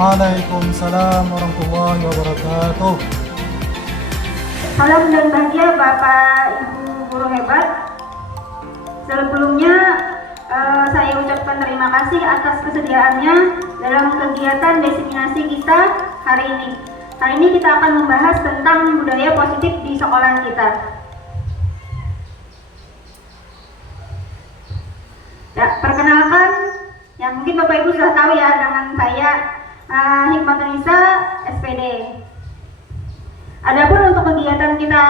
Waalaikumsalam warahmatullahi wabarakatuh. Salam dan bahagia Bapak Ibu guru hebat. Sebelumnya saya ucapkan terima kasih atas kesediaannya dalam kegiatan diseminasi kita hari ini. Hari ini kita akan membahas tentang budaya positif di sekolah kita. Ya, perkenalkan, ya mungkin Bapak Ibu sudah tahu ya dengan saya Hikmatunisa SPD. Adapun untuk kegiatan kita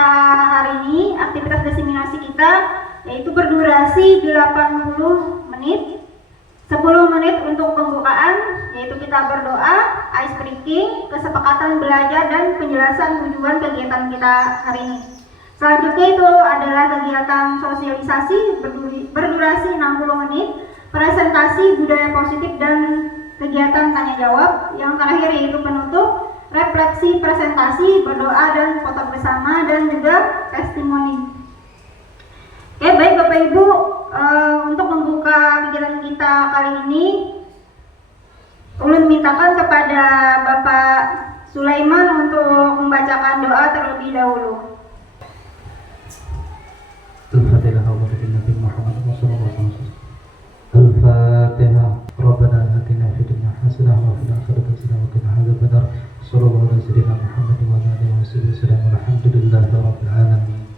hari ini, aktivitas diseminasi kita yaitu berdurasi 80 menit. 10 menit untuk pembukaan, yaitu kita berdoa, ice breaking, kesepakatan belajar dan penjelasan tujuan kegiatan kita hari ini. Selanjutnya itu adalah kegiatan sosialisasi berdurasi 60 menit, presentasi budaya positif dan kegiatan tanya jawab. Yang terakhir yaitu penutup, refleksi presentasi, berdoa dan foto bersama dan juga testimoni. Oke, baik Bapak Ibu, untuk membuka kegiatan kita kali ini, ulun mintakan kepada Bapak Sulaiman untuk membacakan doa terlebih dahulu. Al-Fatihah. Al-Fatihah. Rabbana atina fid dunya hasanah wa fil akhirati hasanah wa qina adzabannar. Sallallahu alaihi wasallam Muhammad wa alihi wasallam. Alhamdulillahi rabbil alamin.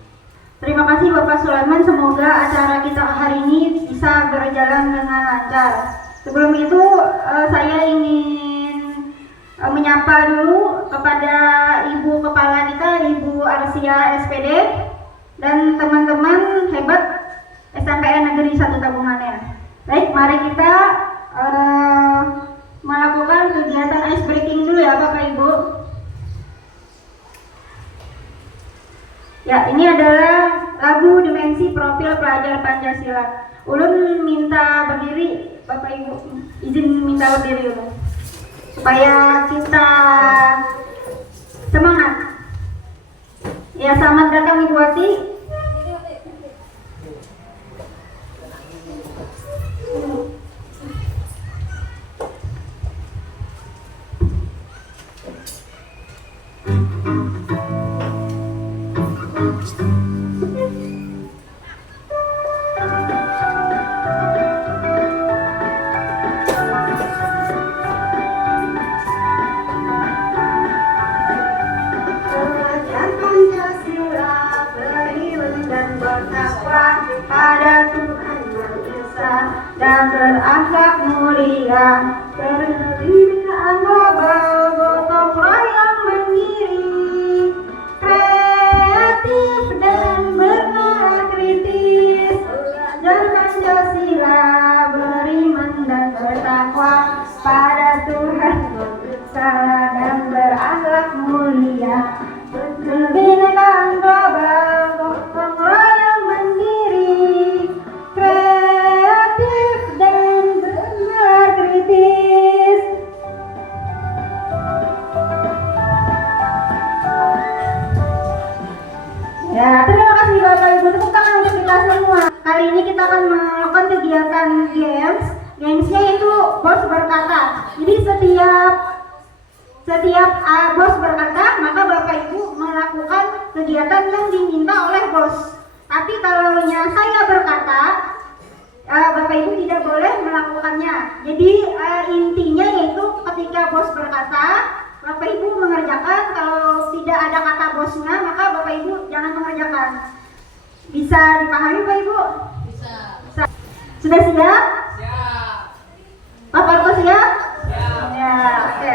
Terima kasih Bapak Sulaiman, semoga acara kita hari ini bisa berjalan dengan lancar. Sebelum itu saya ingin menyapa dulu kepada Ibu Kepala kita, Ibu Arsia SPD, dan teman-teman hebat SMPN Negeri 1 Tabungannya. Baik, mari kita melakukan kegiatan ice breaking dulu ya Bapak Ibu. Ya, ini adalah lagu Dimensi Profil Pelajar Pancasila. Ulun minta berdiri, Bapak Ibu, izin minta berdiri dulu supaya kita semangat. Ya, selamat datang Ibu Wati. Pada Tuhan yang Esa dan berakhlak mulia, terdiri global, gotong royong mandiri, kreatif dan bernalar kritis, belajar Pancasila, beriman dan bertakwa pada Tuhan yang Esa dan berakhlak mulia, Bineka global, gotong royong mandiri, kreatif dan benar kritis. Ya, terima kasih Bapak Ibu, tepuk tangan untuk kita semua. Kali ini kita akan melakukan kegiatan games. Gamesnya itu bos berkata. Jadi setiap bos berkata, maka Bapak Ibu melakukan kegiatan yang diminta oleh bos. Tapi kalau saya berkata, Bapak Ibu tidak boleh melakukannya. Jadi intinya yaitu ketika bos berkata, Bapak Ibu mengerjakan. Kalau tidak ada kata bosnya, maka Bapak Ibu jangan mengerjakan. Bisa dipahami Bapak Ibu? Bisa. Sudah siap? Siap. Pak Parto siap? Siap. Ya, oke.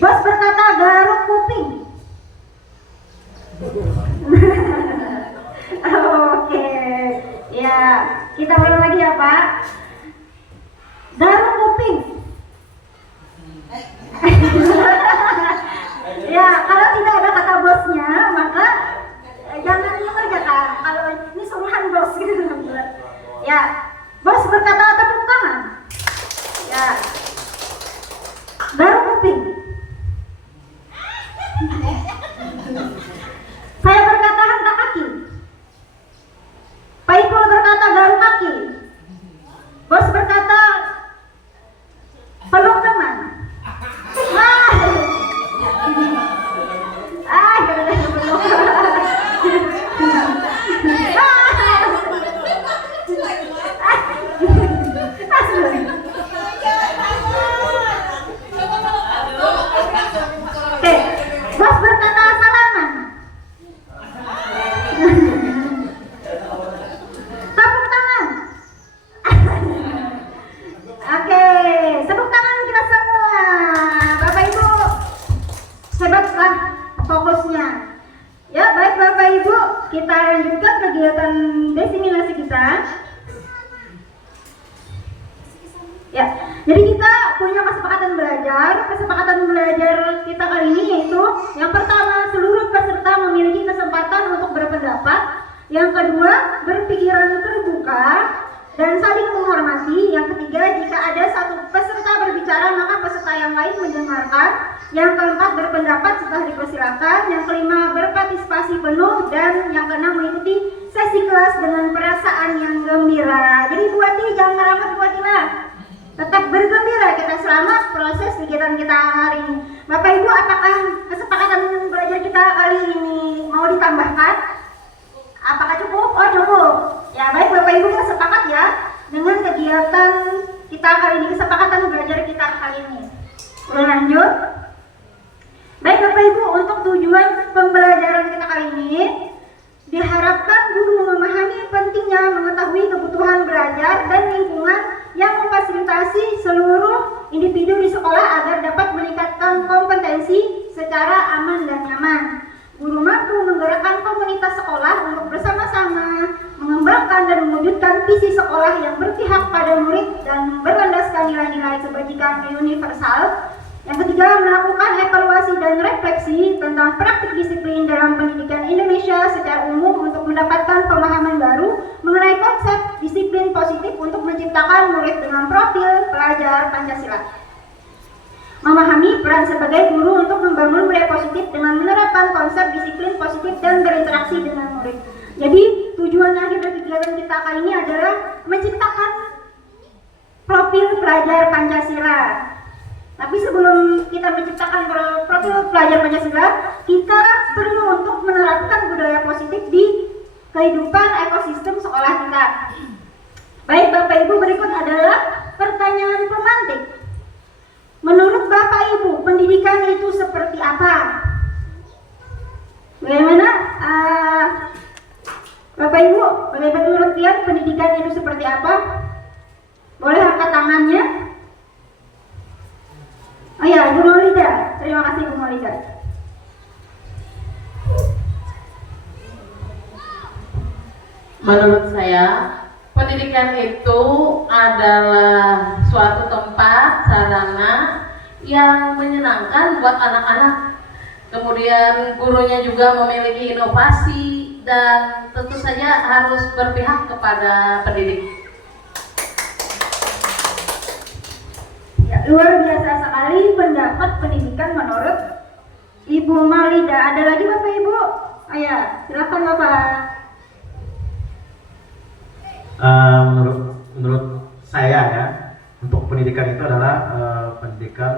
Bos berkata garuk kuping. Oke, ya kita ulang lagi ya Pak. Garuk kuping. Ya, kalau tidak ada kata bosnya, maka jangan mengerjakan. Kalau ini suruhan bos gitu. Ya, bos berkata tepuk tangan. Ya, garuk kuping. Saya berkata hentak kaki. Pak Ipul berkata garuk kaki. Bos berkata kesepakatan belajar kita kali ini yaitu yang pertama, seluruh peserta memiliki kesempatan untuk berpendapat. Yang kedua, berpikiran terbuka dan saling menghormati. Yang ketiga, jika ada satu peserta berbicara maka peserta yang lain mendengarkan. Yang keempat, berpendapat setelah dipersilakan. Yang kelima, berpartisipasi penuh. Dan yang keenam, mengikuti sesi kelas dengan perasaan yang gembira. Jadi buati jangan merapat buatilah, tetap bergembira kita selama proses kegiatan kita hari ini. Bapak Ibu, apakah kesepakatan belajar kita kali ini mau ditambahkan? Apakah cukup? Oh cukup. Ya baik Bapak Ibu, kita sepakat ya dengan kegiatan kita kali ini, kesepakatan belajar kita kali ini. Udah lanjut. Baik Bapak Ibu, untuk tujuan pembelajaran kita kali ini diharapkan guru memahami pentingnya mengetahui kebutuhan belajar dan lingkungan yang memfasilitasi seluruh individu di sekolah agar dapat meningkatkan kompetensi secara aman dan nyaman. Guru mampu menggerakkan komunitas sekolah untuk bersama-sama mengembangkan dan mewujudkan visi sekolah yang berpihak pada murid dan berlandaskan nilai-nilai kebajikan universal. Yang ketiga, melakukan evaluasi dan refleksi tentang praktik disiplin dalam pendidikan Indonesia secara umum untuk mendapatkan pemahaman baru mengenai konsep disiplin positif untuk menciptakan murid dengan profil pelajar Pancasila. Memahami peran sebagai guru untuk membangun budaya positif dengan menerapkan konsep disiplin positif dan berinteraksi dengan murid. Jadi tujuan akhir dari kegiatan kita kali ini adalah menciptakan profil pelajar Pancasila. Tapi sebelum kita menciptakan profil pelajar Pancasila, kita perlu untuk menerapkan budaya positif di kehidupan ekosistem sekolah kita. Baik Bapak Ibu, berikut adalah pertanyaan pemantik. Menurut Bapak Ibu, pendidikan itu seperti apa? Bagaimana? Bapak Ibu, bagaimana menurut kalian pendidikan itu seperti apa? Boleh angkat tangannya? Oh ya, Bu Maulida. Terima kasih Bu Maulida. Menurut saya, pendidikan itu adalah suatu tempat, sarana yang menyenangkan buat anak-anak. Kemudian gurunya juga memiliki inovasi dan tentu saja harus berpihak kepada pendidik. Ya, luar biasa sekali pendapat pendidikan menurut Ibu Maulida. Ada lagi Bapak Ibu? Ayo, silakan Bapak. Menurut saya ya, untuk pendidikan itu adalah pendidikan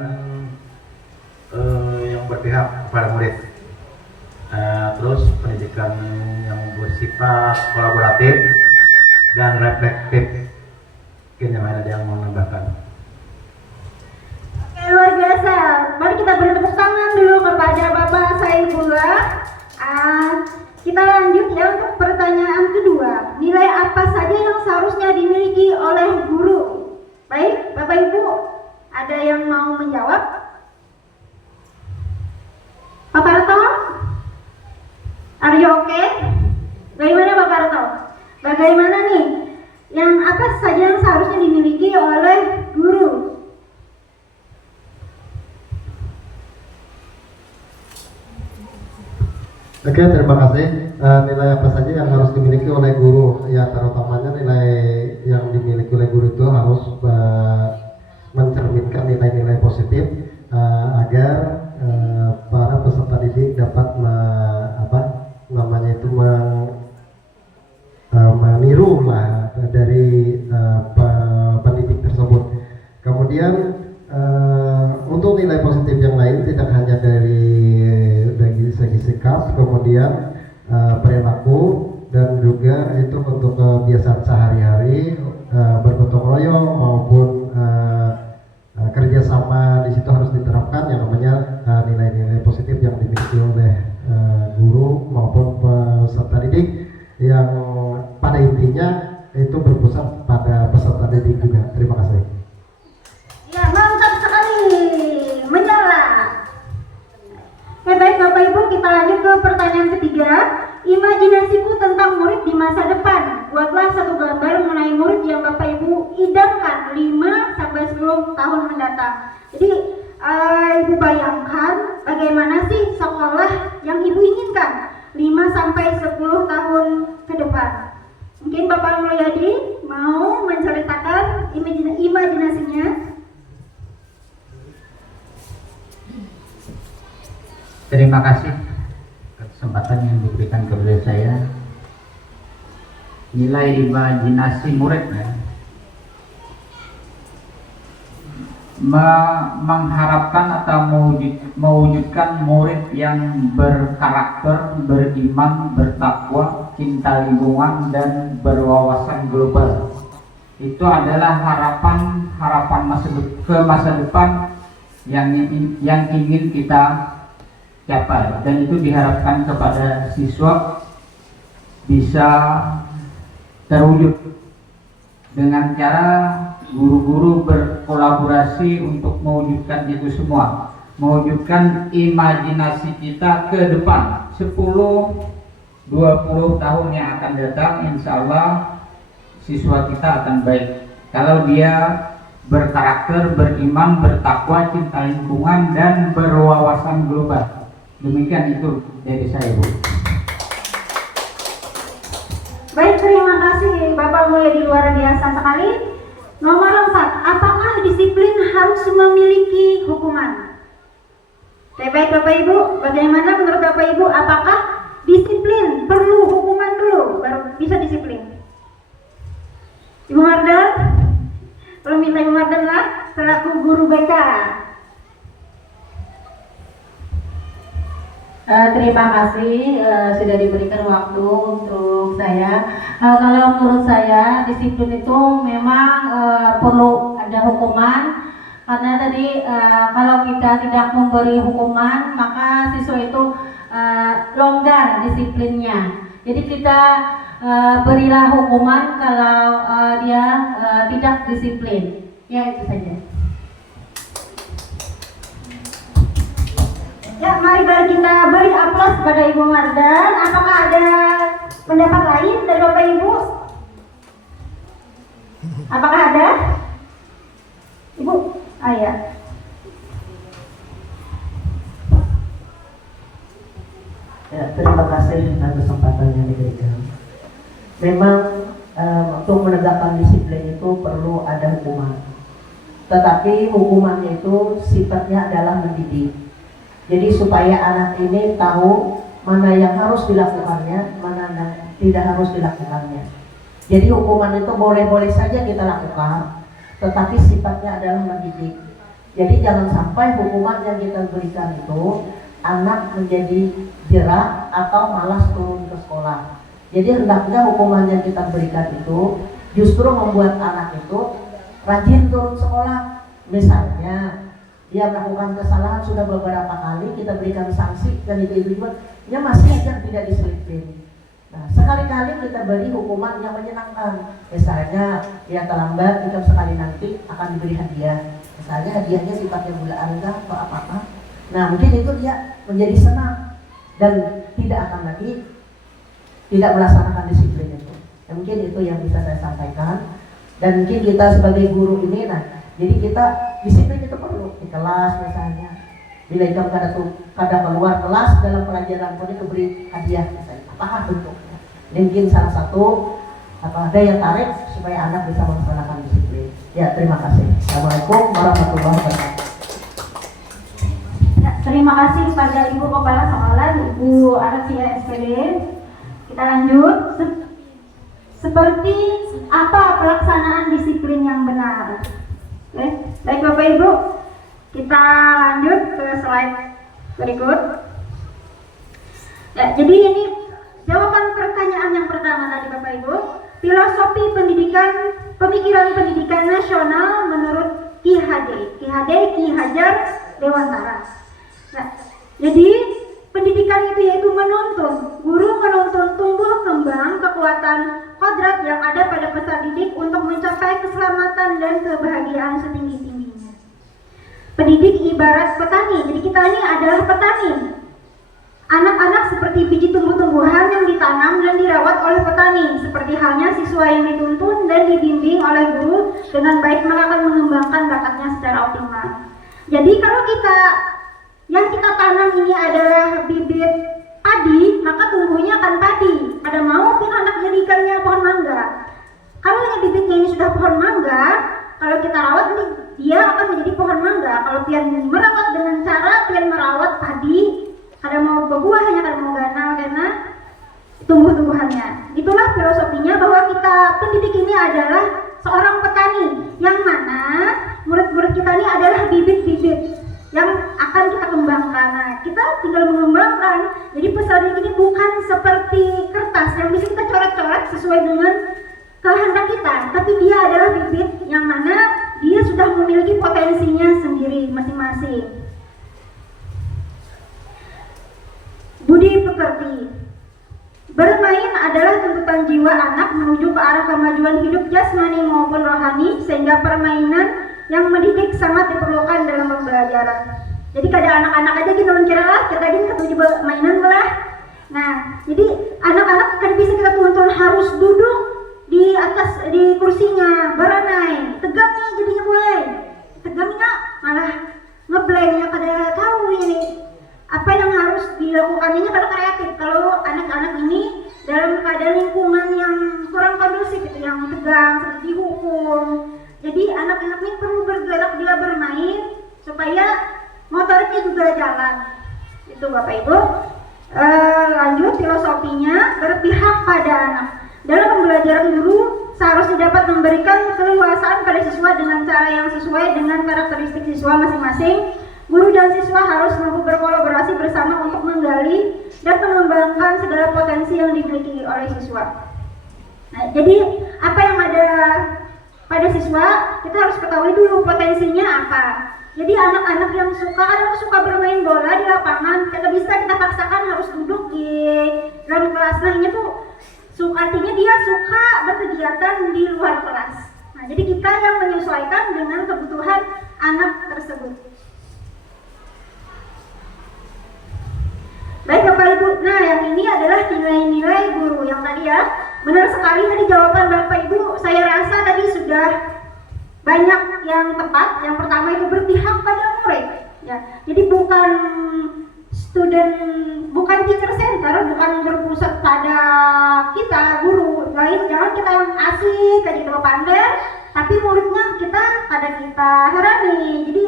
yang berpihak kepada murid. Terus pendidikan yang bersifat kolaboratif dan reflektif. Mungkin yang lain ada yang mau menambahkan. Oke, luar biasa. Mari kita beri tepuk tangan dulu kepada Bapak Saifullah. Kita lanjut ya untuk pertanyaan kedua. Nilai apa saja yang seharusnya dimiliki oleh guru? Baik, Bapak Ibu, ada yang mau menjawab? Pak Parto? Are you okay? Bagaimana Pak Parto? Bagaimana nih? Yang apa saja yang seharusnya dimiliki oleh guru? Oke, terima kasih. Nilai apa saja yang harus dimiliki oleh guru? Ya, terutamanya nilai yang dimiliki oleh guru itu harus mencerminkan nilai-nilai positif agar para peserta didik dapat meniru lah dari pendidik tersebut. Kemudian untuk nilai positif yang lain tidak hanya dari segi sikap, kemudian perilaku, dan juga itu untuk kebiasaan sehari-hari, bergotong royong maupun kerjasama. Di situ harus diterapkan yang namanya nilai-nilai positif yang dimiliki oleh guru maupun peserta didik, yang pada intinya itu berpusat pada peserta didik juga. Terima kasih. Ya, mantap sekali, menyala. Oke, baik Bapak Ibu, kita lanjut ke pertanyaan ketiga. Imajinasiku tentang murid di masa depan. Buatlah satu gambar mengenai murid yang Bapak Ibu idamkan 5-10 tahun mendatang. Jadi Terima kasih kesempatan yang diberikan kepada saya. Nilai imajinasi murid ya, mengharapkan atau mewujudkan murid yang berkarakter, beriman, bertakwa, cinta lingkungan, dan berwawasan global. Itu adalah harapan masa depan yang ingin kita capai, dan itu diharapkan kepada siswa bisa terwujud dengan cara guru-guru berkolaborasi untuk mewujudkan itu semua, mewujudkan imajinasi kita ke depan 10-20 tahun yang akan datang. Insya Allah siswa kita akan baik kalau dia berkarakter, beriman, bertakwa, cinta lingkungan, dan berwawasan global. Demikian itu dari saya, Bu. Baik, terima kasih Bapak Mulyadi, luar biasa sekali. Nomor 4, apakah disiplin harus memiliki hukuman? Oke, baik Bapak Ibu, bagaimana menurut Bapak Ibu, apakah disiplin perlu hukuman dulu baru bisa disiplin? Ibu Mardan, perlu minta Ibu Mardan lah selaku guru BK. Terima kasih sudah diberikan waktu untuk saya. Kalau menurut saya disiplin itu memang perlu ada hukuman, karena tadi kalau kita tidak memberi hukuman maka siswa itu longgar disiplinnya. Jadi kita berilah hukuman kalau dia tidak disiplin. Ya, itu saja. Ya, mari kita beri aplaus kepada Ibu Mardan. Apakah ada pendapat lain dari Bapak Ibu? Apakah ada? Ibu, ya. Ya, terima kasih atas kesempatan yang diberikan. Memang untuk menegakkan disiplin itu perlu ada hukuman. Tetapi hukumannya itu sifatnya adalah mendidik. Jadi supaya anak ini tahu mana yang harus dilakukannya, mana yang tidak harus dilakukannya. Jadi hukuman itu boleh-boleh saja kita lakukan, tetapi sifatnya adalah mendidik. Jadi jangan sampai hukuman yang kita berikan itu anak menjadi jerah atau malas turun ke sekolah. Jadi hendaknya hukuman yang kita berikan itu justru membuat anak itu rajin turun sekolah. Misalnya dia melakukan kesalahan sudah beberapa kali, kita berikan sanksi, dan itu juga dia masih aja tidak disiplin. Nah, sekali-kali kita beri hukuman yang menyenangkan. Misalnya dia terlambat, kita sekali nanti akan diberi hadiah. Misalnya hadiahnya sifatnya gula anda atau apa-apa. Nah, mungkin itu dia menjadi senang dan tidak akan lagi tidak melaksanakan disiplin itu. Ya, mungkin itu yang bisa saya sampaikan. Dan mungkin kita sebagai guru ini, jadi kita disiplin itu perlu di kelas misalnya. Bila jam kada keluar kelas dalam pelajaran pun diberi hadiah misalnya. Apakah bentuknya? Mungkin salah satu daya tarik supaya anak bisa melaksanakan disiplin. Ya, terima kasih. Assalamualaikum warahmatullahi wabarakatuh. Ya, terima kasih kepada Ibu Kepala Sekolah, Ibu Arsia SPD. Kita lanjut. Seperti apa pelaksanaan disiplin yang benar? Baik Bapak Ibu, kita lanjut ke slide berikut. Ya, jadi ini jawaban pertanyaan yang pertama tadi Bapak Ibu. Filosofi pemikiran pendidikan nasional menurut Ki Hajar Dewantara. Nah, jadi pendidikan itu yaitu menuntun, guru menuntun tumbuh kembang kekuatan kodrat yang ada pada peserta didik untuk mencapai keselamatan dan kebahagiaan setinggi-tingginya. Pendidik ibarat petani, jadi kita ini adalah petani. Anak-anak seperti biji tumbuh-tumbuhan yang ditanam dan dirawat oleh petani, seperti halnya siswa yang dituntun dan dibimbing oleh guru dengan baik, maka akan mengembangkan bakatnya secara optimal. Jadi kalau yang kita tanam ini adalah bibit padi, maka tumbuhnya akan padi. Ada mau pun anak jadikannya pohon mangga. Kalau bibitnya ini sudah pohon mangga, kalau kita rawat ini dia akan menjadi pohon mangga. Kalau pian merawat dengan cara pian merawat padi, buah-buahnya, kalau mau ganal karena tumbuh-tumbuhannya. Itulah filosofinya bahwa kita pendidik ini adalah seorang petani, yang mana murid-murid kita ini adalah bibit-bibit yang akan kita kembangkan. Nah, kita tinggal mengembangkan. Jadi pesan ini bukan seperti kertas yang bisa kita coret-coret sesuai dengan kehendak kita, tapi dia adalah bibit yang mana dia sudah memiliki potensinya sendiri masing-masing. Budi pekerti. Bermain adalah tuntutan jiwa anak menuju ke arah kemajuan hidup jasmani maupun rohani, sehingga permainan yang mendidik sangat diperlukan dalam pembelajaran. Jadi kada anak-anak aja kita kira lah, kita gini ketujuh mainan lah. Nah, jadi anak-anak kan bisa kita tuntun harus duduk di atas di kursinya, beranai, tegang nih jadinya mulai. Tegangnya malah ngeblanknya kada tahu ini apa yang harus dilakukannya pada kreatif. Kalau anak-anak ini dalam keadaan lingkungan yang kurang kondusif, itu yang tegang, seperti dihukum. Jadi anak-anak ini perlu bergerak, dia bermain supaya motoriknya juga jalan. Itu Bapak Ibu. Lanjut filosofinya, berpihak pada anak. Dalam pembelajaran guru seharusnya dapat memberikan keleluasaan pada siswa dengan cara yang sesuai dengan karakteristik siswa masing-masing. Guru dan siswa harus mampu berkolaborasi bersama untuk menggali dan mengembangkan segala potensi yang dimiliki oleh siswa. Nah, jadi apa yang ada pada siswa, kita harus ketahui dulu potensinya apa. Jadi anak-anak yang suka bermain bola di lapangan, kita bisa kita paksakan harus duduk di dalam kelas. Nah, ini tuh artinya dia suka berkegiatan di luar kelas. Nah, jadi kita yang menyesuaikan dengan kebutuhan anak tersebut. Baik Bapak Ibu, nah yang ini adalah nilai-nilai guru yang tadi ya. Benar sekali tadi jawaban Bapak Ibu, saya rasa tadi sudah banyak yang tepat. Yang pertama itu berpihak pada murid ya. Jadi bukan teacher center, bukan berpusat pada kita guru lain. Jangan kita yang asik kayak gitu pandai, tapi muridnya kita pada kita herani. Jadi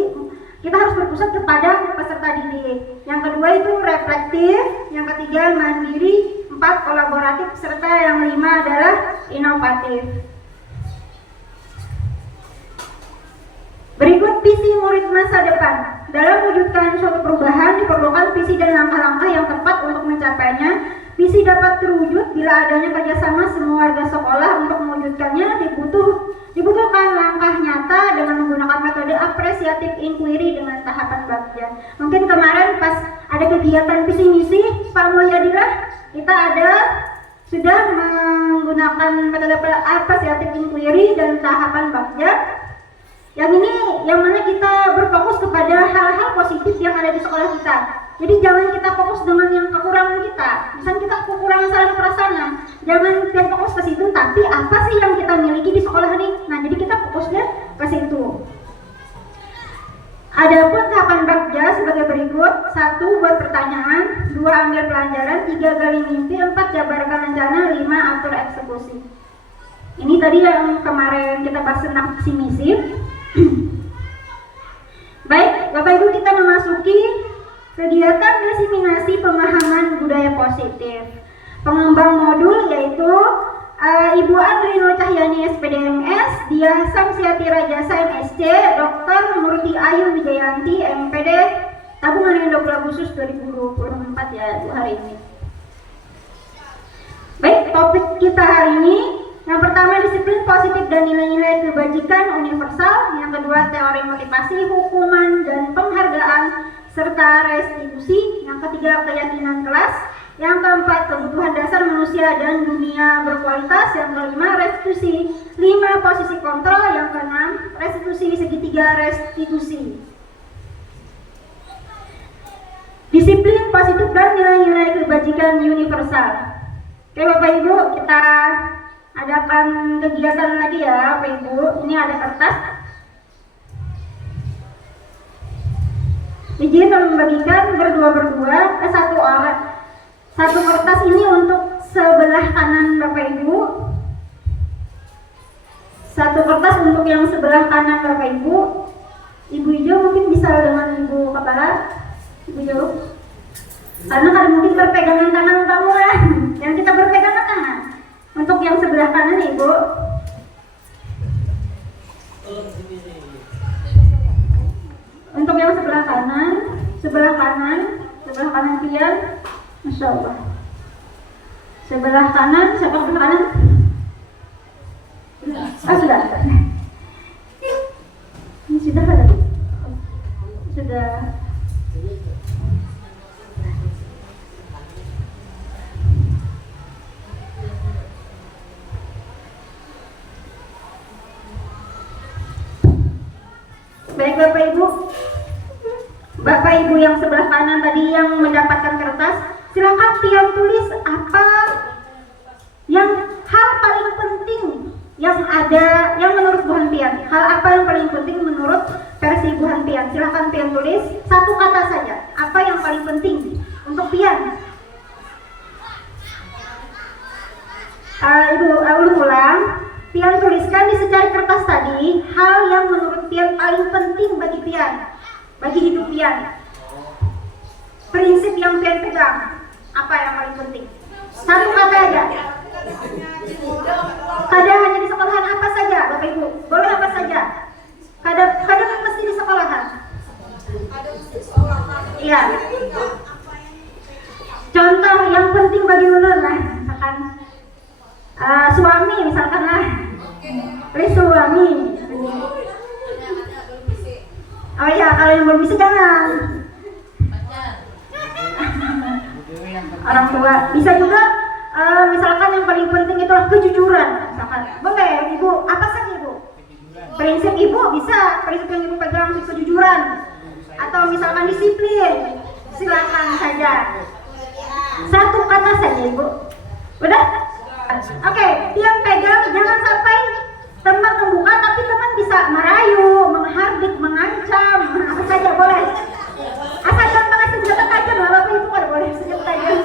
kita harus berpusat kepada peserta didik. Yang kedua itu reflektif, yang ketiga mandiri, 4 kolaboratif, serta yang 5 adalah inovatif. Berikut visi murid masa depan. Dalam mewujudkan suatu perubahan diperlukan visi dan langkah-langkah yang tepat untuk mencapainya. Visi dapat terwujud bila adanya kerjasama semua warga sekolah. Untuk mewujudkannya dibutuhkan langkah nyata dengan menggunakan metode apresiatif inquiry dengan tahapan bagja. Mungkin kemarin pas ada kegiatan visi misi Pak Mulyadilah, kita sudah menggunakan metode apresiatif inquiry dan tahapan bagja. Yang ini yang mana kita berfokus kepada hal-hal positif yang ada di sekolah kita. Jadi jangan kita fokus dengan yang kekurangan kita. Misalnya kita kekurangan sarana prasarana, jangan kita fokus ke situ, tapi apa sih yang kita miliki di sekolah ini? Nah, jadi kita fokusnya ke situ. Adapun tahapan bagja sebagai berikut: 1. Buat pertanyaan, 2. Ambil pelajaran, 3. Gali mimpi, 4. Jabarkan rencana, 5. Atur eksekusi. Ini tadi yang kemarin kita bahas tentang visi misi. Baik, Bapak Ibu, kita memasuki kegiatan diseminasi pemahaman budaya positif. Pengembang modul yaitu Ibu Andrino Cahyani SPDMS, Diah Samsiati Rajasa MSc, Dr. Murti Ayu Wijayanti MPD, Tabungan Induk Agustus 2024 ya, hari ini. Baik, topik kita hari ini yang pertama disiplin positif dan nilai-nilai kebajikan universal, yang kedua teori motivasi, hukuman dan penghargaan serta restitusi, yang ketiga keyakinan kelas, yang keempat kebutuhan dasar manusia dan dunia berkualitas, yang kelima restitusi 5 posisi kontrol, yang keenam restitusi segitiga restitusi. Disiplin positif dan nilai-nilai kebajikan universal. Oke Bapak Ibu, kita adakan kegiatan lagi ya Bapak Ibu. Ini ada kertas. Izin membagikan berdua satu kertas ini untuk sebelah kanan Bapak Ibu, satu kertas untuk yang sebelah kanan Bapak Ibu. Ibu hijau mungkin bisa dengan Ibu kepala. Ibu hijau. Karena kada mungkin berpegangan tangan kamu lah. Yang kita berpegangan tangan. Untuk yang sebelah kanan Ibu. Untuk yang sebelah kanan pian, Masya Allah. Sebelah kanan, siapa sebelah kanan? Sudah. Ini sudah ada. Sudah. Baik Bapak Ibu yang sebelah kanan tadi yang mendapatkan kertas, silakan pian tulis apa yang hal paling penting yang ada yang menurut Bu Hanpian. Hal apa yang paling penting menurut versi Bu Hanpian? Silakan pian tulis satu kata saja. Apa yang paling penting untuk pian? Ibu ulang. Pian tuliskan di secari kertas tadi hal yang menurut pian paling penting bagi pian, bagi hidup pian. Prinsip yang pian pegang, apa yang paling penting? Satu kata aja. Kadang hanya di sekolahan, apa saja, Bapak Ibu? Boleh apa saja? Kadang mesti di sekolahan. Iya. Contoh yang penting bagi ulun lah, misalkan suami misalkan lah. Suami. Oh iya, kalau yang belum bisa jangan. Orang tua bisa juga. Misalkan yang paling penting itulah kejujuran. Misalkan, boleh Ibu, apa saja Ibu? Prinsip Ibu bisa, prinsip yang Ibu pegang kejujuran. Atau misalkan disiplin, silakan saja. Satu kata saja Ibu. Udah? Oke, yang pegang jangan sampai teman membuka tapi teman bisa merayu, menghardik, mengancam, apa saja boleh. Asal jangan pakai senjata tajam lah Bapak Ibu, kalau boleh senjata tajam.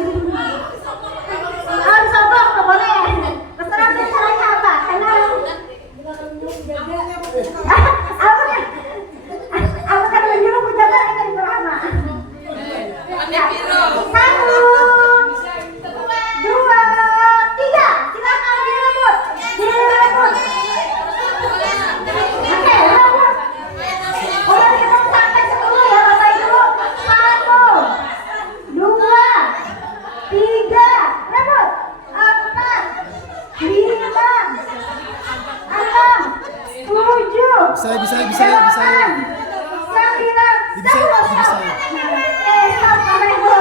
Disobok nggak boleh. Terserah caranya apa? Karena aku kan menyuruh penjaga itu di Brahma. Satu, dua, tiga. Silakan direbut. Oke, rebut. Boleh hitung sampai 10 ya Bapak Ibu. 1, 2, 3, rebut. 4, 5, 6, 7, Bisa. 8, 9, 10. Stop Bapak Ibu.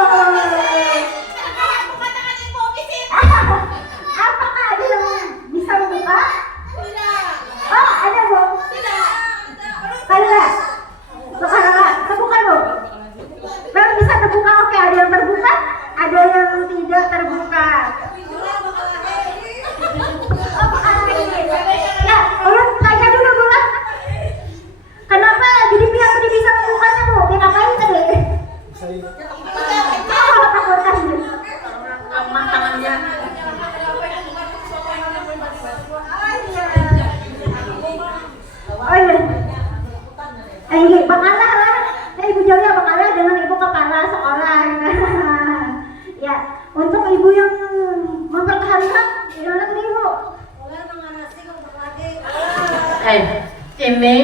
Apakah ada yang bisa membuka? Oh, ada Bu. Ada. Terbuka Bu. Memang bisa terbuka, oke. Ada yang terbuka, ada yang tidak terbuka. Ya, ulun tanya dulu Bu lah. Kenapa jadi pihak tadi bisa membukanya Bu? Dia ngapain tadi? Takutan. Amat tangannya. Oh iya. Ini bakalah lah. Ya, Ibu Jalia bakalah dengan Ibu kepala sekolah. Ya, untuk Ibu yang mempertahankan gimana nih Ibu? Ini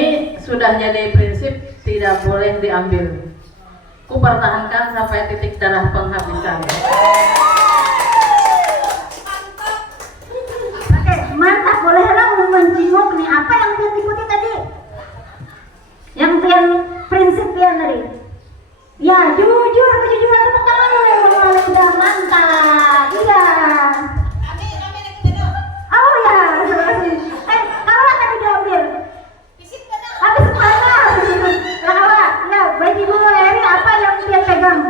sudah jadi prinsip tidak boleh diambil. Kupertahankan sampai titik darah penghabisan. Oke, mantap. Bolehlah menjenguk nih. Apa yang pian ikuti tadi? Yang pian prinsip pian tadi? Ya, jujur, kejujuran, tepuk tangan dulu yang udah mantap. Iya. Oh ya, kalau tadi diambil. Habis kepala. Ya, baik Ibu Eri, apa yang pian pegang?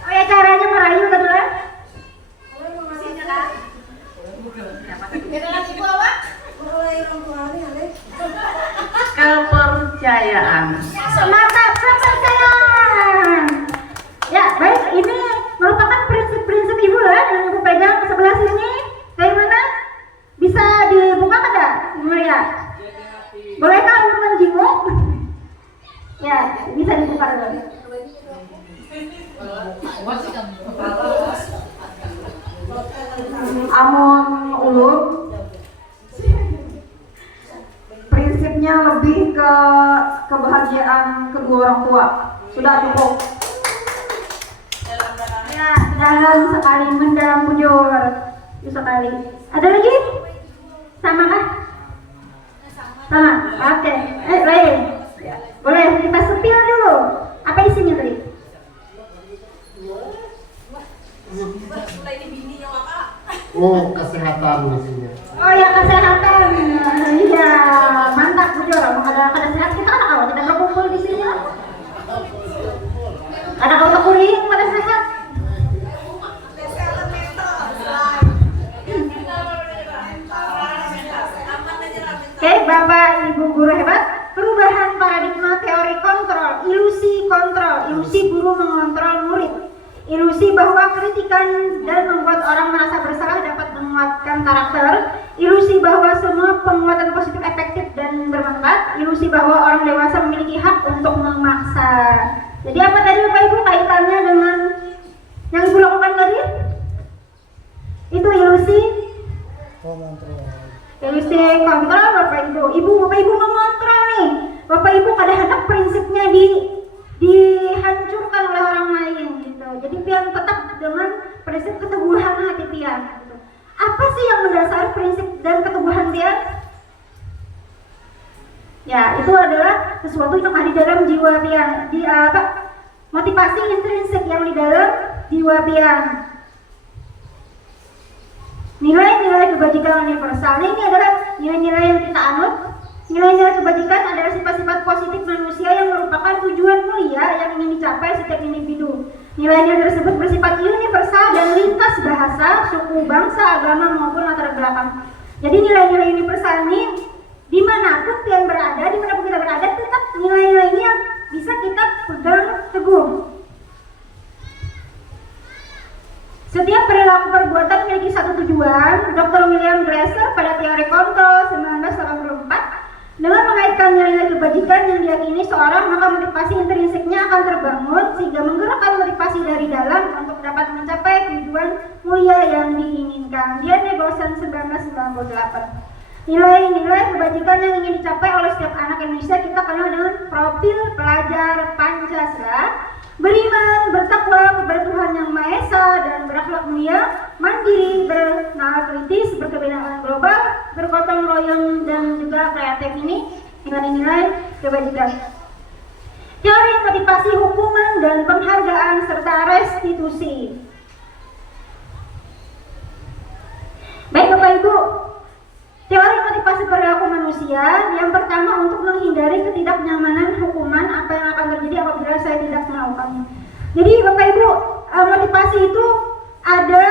Oh ya, caranya merayu tadi lah. Kepercayaan. Mantap, kepercayaan. Ya, baik. Ini merupakan prinsip-prinsip Ibu ya yang Ibu pegang sebelah sini. Kayak mana? Bisa dibuka kada, Maria? Bolehkah Ibu menjenguk? Ya, bisa ditukar lagi. Amun ulun prinsipnya lebih ke kebahagiaan kedua orang tua. Sudah cukup. Ya, dalam sekali mendalam bujur. Itu sekali. Ada lagi? Sama kah? Sama. Oke. Lain. Ya. Boleh kita sepil dulu. Apa isinya tadi? Oh, kesehatan isinya. Oh ya, kesehatan. Iya, mantap bujur. Kada sehat kita kan kalau kita berkumpul di sini. Ada kalau kuring pada sehat. Oke, Bapak Ibu guru hebat, perubahan paradigma teori kontrol, ilusi guru mengontrol murid, ilusi bahwa kritikan dan membuat orang merasa bersalah dapat menguatkan karakter, ilusi bahwa semua penguatan positif efektif dan bermanfaat, ilusi bahwa orang dewasa memiliki hak untuk memaksa. Jadi apa tadi Bapak Ibu kaitannya dengan yang Ibu lakukan tadi? Itu ilusi kontrol Bapak Ibu. Bapak Ibu mengontrol nih. Bapak Ibu kadang-kadang prinsipnya dihancurkan oleh orang lain gitu. Jadi pian tetap dengan prinsip keteguhan hati pian gitu. Apa sih yang mendasari prinsip dan keteguhan pian? Ya, itu adalah sesuatu yang ada di dalam jiwa pian. Motivasi intrinsik yang di dalam jiwa pian. Nilai-nilai kebajikan universal. Nah, ini adalah nilai-nilai yang kita anut. Nilai-nilai kebajikan adalah sifat-sifat positif manusia yang merupakan tujuan mulia yang ingin dicapai setiap individu. Nilai-nilai tersebut bersifat universal dan lintas bahasa, suku, bangsa, agama maupun latar belakang. Jadi nilai-nilai universal ini dimanapun kalian berada, dimanapun kita berada, tetap nilai-nilai ini yang bisa kita pegang teguh. Setiap perilaku perbuatan memiliki satu tujuan. Dr. William Glasser pada teori kontrol 1984 dengan mengaitkan nilai-nilai kebajikan yang diyakini seorang, maka motivasi intrinsiknya akan terbangun sehingga menggerakkan motivasi dari dalam untuk dapat mencapai tujuan mulia yang diinginkan. Dia Bosan 1998. Nilai-nilai kebajikan yang ingin dicapai oleh setiap anak Indonesia kita kenal dengan profil pelajar Pancasila. Beriman, bertakwa kepada Tuhan Yang Maha Esa dan berakhlak mulia, mandiri, bernalar kritis, berkebenangan global, bergotong royong dan juga kreatif. Ini nilai-nilai kebajikan. Teori motivasi hukuman dan penghargaan serta restitusi. Baik Bapak Ibu, teori motivasi perilaku manusia yang pertama untuk menghindari ketidaknyamanan hukuman apa yang akan terjadi apabila saya tidak melakukannya. Jadi Bapak Ibu, motivasi itu ada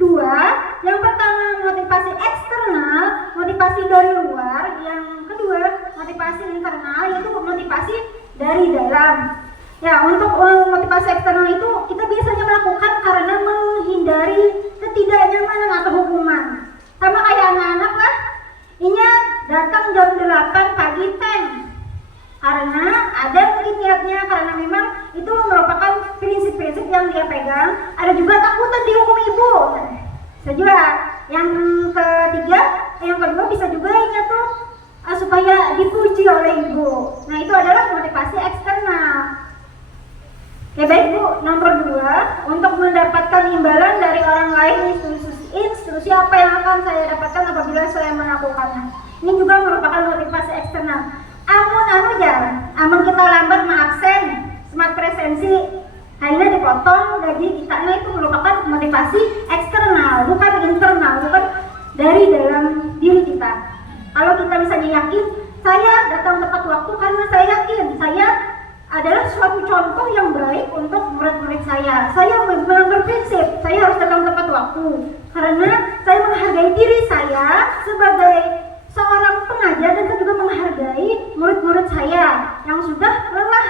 dua. Yang pertama motivasi eksternal, motivasi dari luar. Yang kedua motivasi internal, yaitu motivasi dari dalam. Ya, untuk motivasi eksternal itu kita biasanya melakukan karena menghindari ketidaknyamanan atau hukuman. Sama kayak anak-anak lah, inya datang jam 8 pagi karena ada mungkin niatnya karena memang itu merupakan prinsip-prinsip yang dia pegang. Ada juga takutan dihukum ibu. Juga yang kedua bisa juga inya tuh supaya dipuji oleh ibu. Nah, itu adalah motivasi eksternal. Oke, baik Bu, nomor 2, untuk mendapatkan imbalan dari orang lain, institusi apa yang akan saya dapatkan apabila saya melakukannya. Ini juga merupakan motivasi eksternal. Amun kita lambat mengabsen, smart presensi, akhirnya dipotong gaji kita. Nah, itu merupakan motivasi eksternal, bukan internal, bukan dari dalam diri kita. Kalau kita misalnya yakin, saya datang tepat waktu karena saya yakin saya adalah suatu contoh yang baik untuk murid-murid saya. Saya memang berprinsip, saya harus datang tepat waktu karena saya menghargai diri saya sebagai seorang pengajar dan saya juga menghargai murid-murid saya yang sudah lelah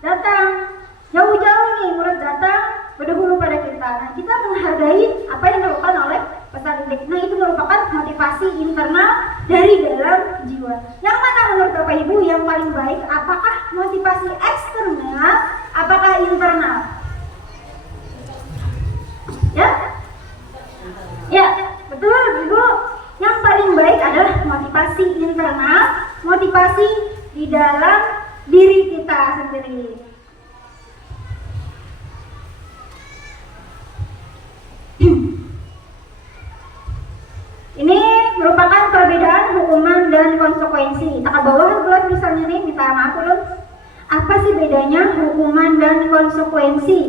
datang jauh-jauh nih, murid datang berdahulu pada kita. Nah, kita menghargai apa yang dilakukan oleh peserta didik. Nah, itu merupakan motivasi internal dari dalam jiwa. Yang mana menurut Bapak Bapak Ibu yang paling baik, apakah motivasi eksternal, apakah internal? Ya? Ya, betul Ibu. Yang paling baik adalah motivasi internal, motivasi di dalam diri kita sendiri. Ini merupakan perbedaan hukuman dan konsekuensi. Tak ke bawah bulat misalnya nih, minta maaf dulu. Apa sih bedanya hukuman dan konsekuensi?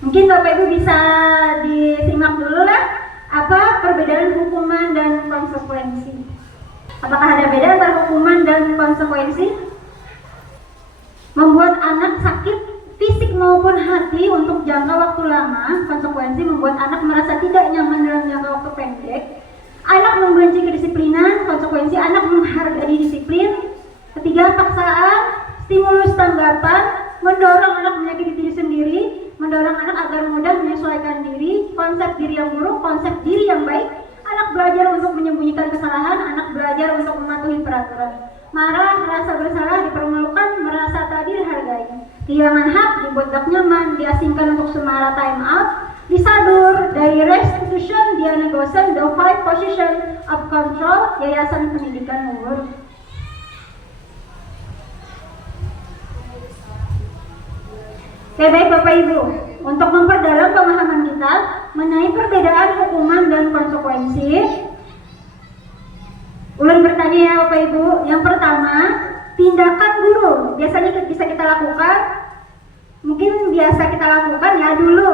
Mungkin Bapak Ibu bisa disimak dulu lah. Apa perbedaan hukuman dan konsekuensi? Apakah ada beda antara hukuman dan konsekuensi? Membuat anak sakit fisik maupun hati untuk jangka waktu lama. Konsekuensi membuat anak merasa tidak nyaman dalam jangka waktu pendek. Anak membenci kedisiplinan. Konsekuensi anak menghargai disiplin. Ketiga, paksaan, stimulus tanggapan, mendorong anak menyakiti diri sendiri, mendorong anak agar mudah menyesuaikan diri, konsep diri yang buruk, konsep diri yang baik. Anak belajar untuk menyembunyikan kesalahan, anak belajar untuk mematuhi peraturan. Marah, merasa bersalah, dipermalukan, merasa tak dihargai. Kehilangan hak, dibuat tak nyaman, diasingkan untuk semara time out, disadur, dari restitution, dia negosiasi, the five position of control, yayasan pendidikan umur. Oke, baik Bapak Ibu, untuk memperdalam pemahaman kita mengenai perbedaan hukuman dan konsekuensi, ulun bertanya ya Bapak Ibu. Yang pertama, tindakan guru biasanya bisa kita lakukan, mungkin biasa kita lakukan ya dulu.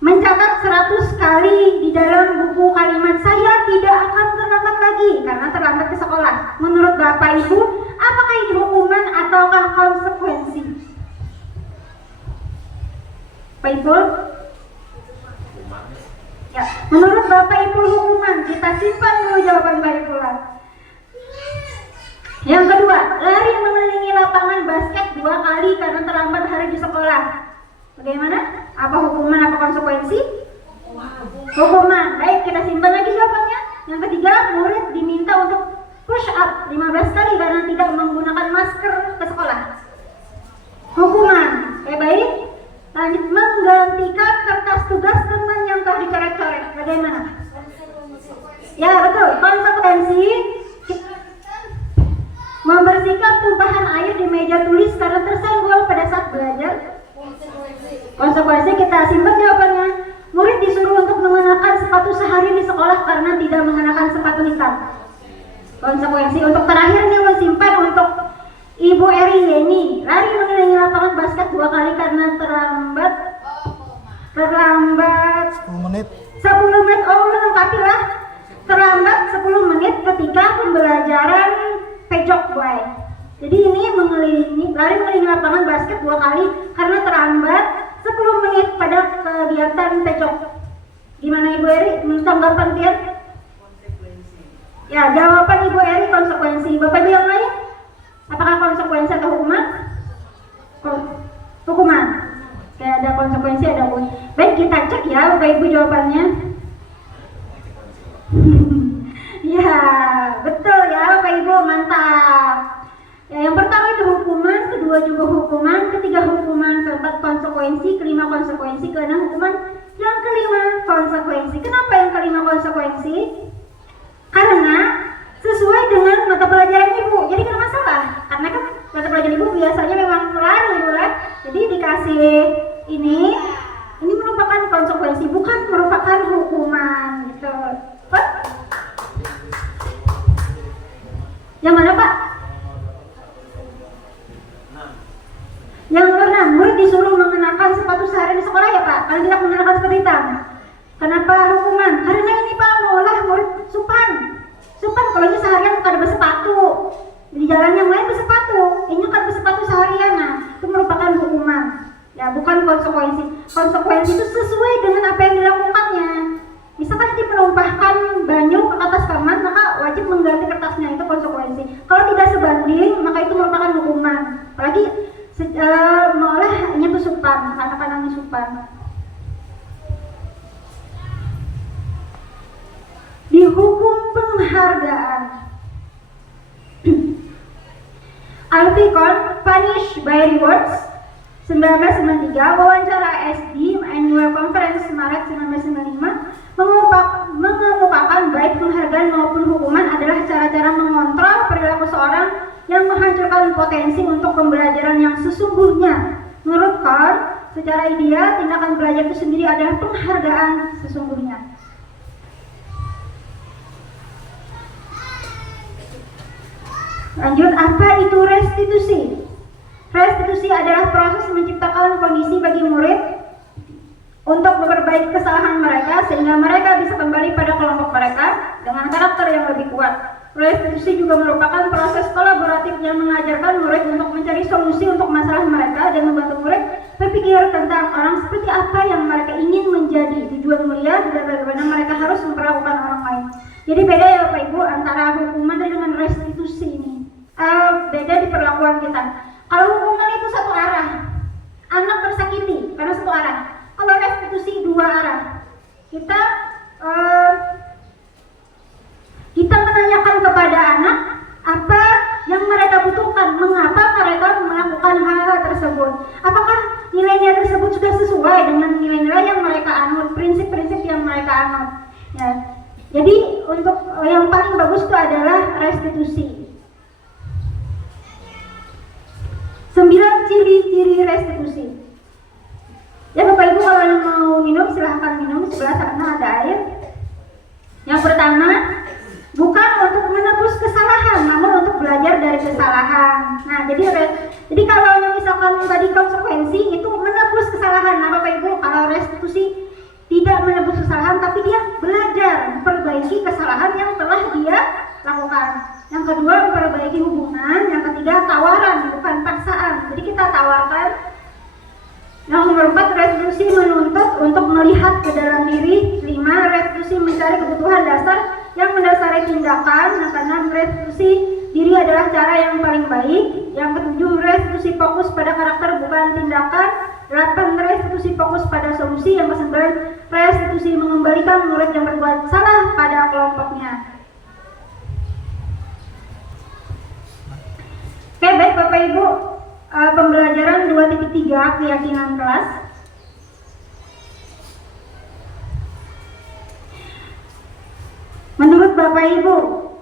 Mencatat 100 kali di dalam buku kalimat saya tidak akan terlambat lagi karena terlambat ke sekolah. Menurut Bapak Ibu, apakah ini hukuman ataukah konsekuensi? Pak Ibu? Ya, menurut Bapak Ibu hukuman, kita simpan dulu jawaban Pak Ibu lah. Yang kedua, lari mengelilingi lapangan basket 2 kali karena terlambat hari di sekolah. Bagaimana? Apa hukuman, apa konsekuensi? Hukuman. Baik, kita simpan lagi jawabannya. Yang ketiga, murid diminta untuk push up 15 kali karena tidak menggunakan masker ke sekolah. Hukuman. Oke, baik. Lanjut, menggantikan kertas tugas teman yang telah dicoret-coret. Bagaimana? Ya betul, konsekuensi membersihkan tumpahan air di meja tulis karena tersenggol pada saat belajar. Konsekuensi kita simpan jawabannya. Murid disuruh untuk mengenakan sepatu sehari di sekolah karena tidak mengenakan sepatu hitam. Konsekuensi untuk terakhir nih lo simpan untuk Ibu Eri Yeni, lari mengelilingi lapangan basket 2 kali karena terlambat 10 menit. 10 menit, oh lu lengkapi lah. Terlambat 10 menit ketika pembelajaran pejok boy. Jadi ini lari mengelilingi lapangan basket 2 kali karena terlambat 10 menit pada kegiatan pejok. Gimana Ibu Eri? Tanggapan Tian? Ya, jawaban Ibu Eri konsekuensi. Bapak Ibu yang lain? Apakah konsekuensi atau hukuman? Hukuman. Kayak ada konsekuensi, ada hukuman. Baik, kita cek ya Bapak Ibu jawabannya. Ya, betul ya Bapak Ibu, mantap. Ya, yang pertama itu hukuman, kedua juga hukuman, ketiga hukuman, keempat konsekuensi, kelima konsekuensi, keenam hukuman, yang kelima konsekuensi. Kenapa yang kelima konsekuensi? Karena sesuai dengan mata pelajaran Ibu, jadi tidak masalah. Karena kan mata pelajaran Ibu biasanya memang lari Ibu lah. Jadi dikasih ini merupakan konsekuensi, bukan merupakan hukuman gitu. What? Yang mana Pak? Yang keenam, murid disuruh mengenakan sepatu sehari di sekolah ya Pak, kalau tidak mengenakan sepatu hitam. Kenapa hukuman? Karena ini Pak mengolah murid supan kalau ini seharian bukan bersepatu, di jalan yang lain bersepatu, ini kan bersepatu seharian, nah itu merupakan hukuman ya, bukan konsekuensi. Konsekuensi itu sesuai dengan apa yang dilakukannya. Misalkan dia menumpahkan banyu ke atas kamar, maka wajib mengganti kertasnya, itu konsekuensi. Kalau tidak sebanding, maka itu merupakan hukuman. Apalagi mengolah nyentuh supan, anak-anak supan. Dihukum penghargaan. Alficon, Punish by Rewards 1993, wawancara SD Annual Conference Maret 1995 mengemukakan baik penghargaan maupun hukuman adalah cara-cara mengontrol perilaku seorang yang menghancurkan potensi untuk pembelajaran yang sesungguhnya. Menurut Korn, secara ideal tindakan belajar itu sendiri adalah penghargaan sesungguhnya. Lanjut, apa itu restitusi? Restitusi adalah proses menciptakan kondisi bagi murid untuk memperbaiki kesalahan mereka sehingga mereka bisa kembali pada kelompok mereka dengan karakter yang lebih kuat. Restitusi juga merupakan proses kolaboratif yang mengajarkan murid untuk mencari solusi untuk masalah mereka dan membantu murid berpikir tentang orang seperti apa yang mereka ingin menjadi, tujuan mulia, dan bagaimana mereka harus memperlakukan orang lain. Jadi beda ya Bapak Ibu antara hukuman dengan restitusi ini. Beda di perlakuan kita. Kalau hukuman itu satu arah, anak tersakiti karena satu arah. Kalau restitusi dua arah. Kita menanyakan kepada anak apa yang mereka butuhkan, mengapa mereka melakukan hal tersebut. Apakah nilai-nilai tersebut sudah sesuai dengan nilai-nilai yang mereka anut, prinsip-prinsip yang mereka anut. Ya. Jadi untuk yang paling bagus itu adalah restitusi. 9 ciri-ciri restitusi. Ya Bapak Ibu, kalau yang mau minum silahkan minum, sebelah sana ada air. Yang pertama, bukan untuk menebus kesalahan, namun untuk belajar dari kesalahan. Nah, jadi kalau misalkan tadi konsekuensi itu menebus kesalahan. Nah Bapak Ibu, kalau restitusi tidak menebus kesalahan, tapi dia belajar memperbaiki kesalahan yang telah dia lakukan. Yang kedua, memperbaiki hubungan. Yang ketiga, tawaran, bukan paksaan. Jadi kita tawarkan. Yang nomor 4, restitusi menuntut untuk melihat ke dalam diri. 5, restitusi mencari kebutuhan dasar yang mendasari tindakan. Nah, karena restitusi diri adalah cara yang paling baik. Yang ketujuh, restitusi fokus pada karakter bukan tindakan. 8, restitusi fokus pada solusi. Yang ke-9, restitusi mengembalikan murid yang berbuat salah pada kelompoknya. Oke, baik Bapak Ibu, pembelajaran 2.3 keyakinan kelas. Menurut Bapak Ibu,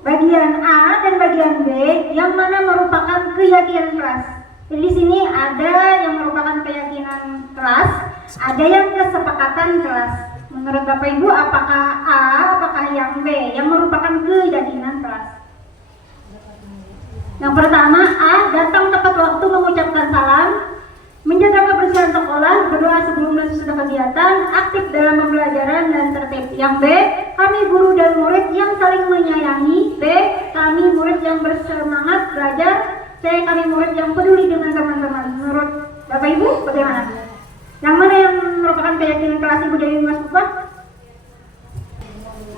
bagian A dan bagian B yang mana merupakan keyakinan kelas? Jadi di sini ada yang merupakan keyakinan kelas, ada yang kesepakatan kelas. Menurut Bapak Ibu, apakah A, apakah yang B yang merupakan keyakinan kelas? Yang pertama, A, datang tepat waktu mengucapkan salam, menjaga kebersihan sekolah, berdoa sebelum dan sesudah kegiatan, aktif dalam pembelajaran dan tertib. Yang B, kami guru dan murid yang saling menyayangi. B, kami murid yang bersemangat belajar. C, kami murid yang peduli dengan teman-teman. Menurut Bapak Ibu, bagaimana? Yang mana yang merupakan keyakinan kelas Ibu Dewi Mas Bupa?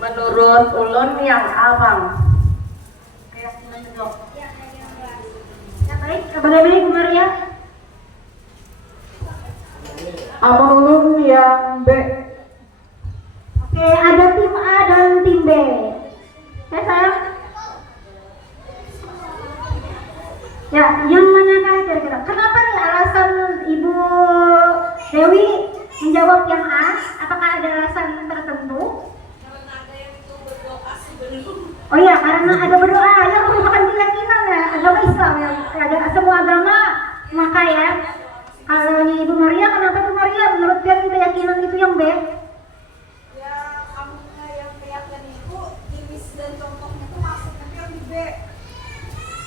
Menurut ulun yang awam. Keyakinan kedok. Baik, bagaimana Ibu Maria? Amun ulun yang B. Oke, ada tim A dan tim B. Ya sayang? Ya, yang manakah kira-kira? Kenapa nih alasan Ibu Dewi menjawab yang A? Apakah ada alasan tertentu? Karena ada yang itu berdoa sebelum. Oh iya, karena ada berdoa yang merupakan keyakinan ya, agama Islam ya, ada semua agama maka ya. Kalau Ibu Maria, kenapa Ibu Maria menurut keyakinan itu yang B? Ya, kamunya yang keyakinan itu jenis dan contohnya itu masuknya yang di B.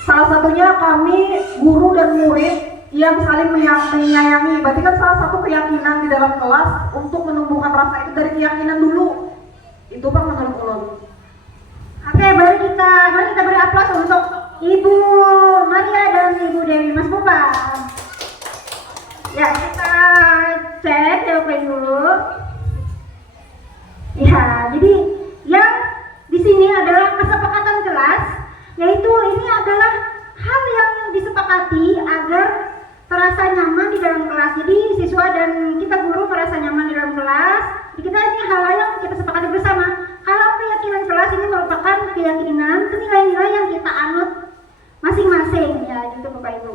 Salah satunya kami guru dan murid yang saling menyayangi. Berarti kan salah satu keyakinan di dalam kelas untuk menumbuhkan rasa itu dari keyakinan dulu. Itu Bang menurut ulun. Oke, mari kita beri aplaus untuk Ibu Maria dan Ibu Dewi Mas Bupa. Ya, kita cek jawabannya dulu. Ya, jadi yang di sini adalah kesepakatan kelas, yaitu ini adalah hal yang disepakati agar terasa nyaman di dalam kelas. Jadi siswa dan kita guru merasa nyaman di dalam kelas. Jadi kita ini hal-hal yang kita sepakati bersama. Kalau keyakinan kelas ini merupakan keyakinan, nilai-nilai yang kita anut masing-masing ya gitu Bapak Ibu.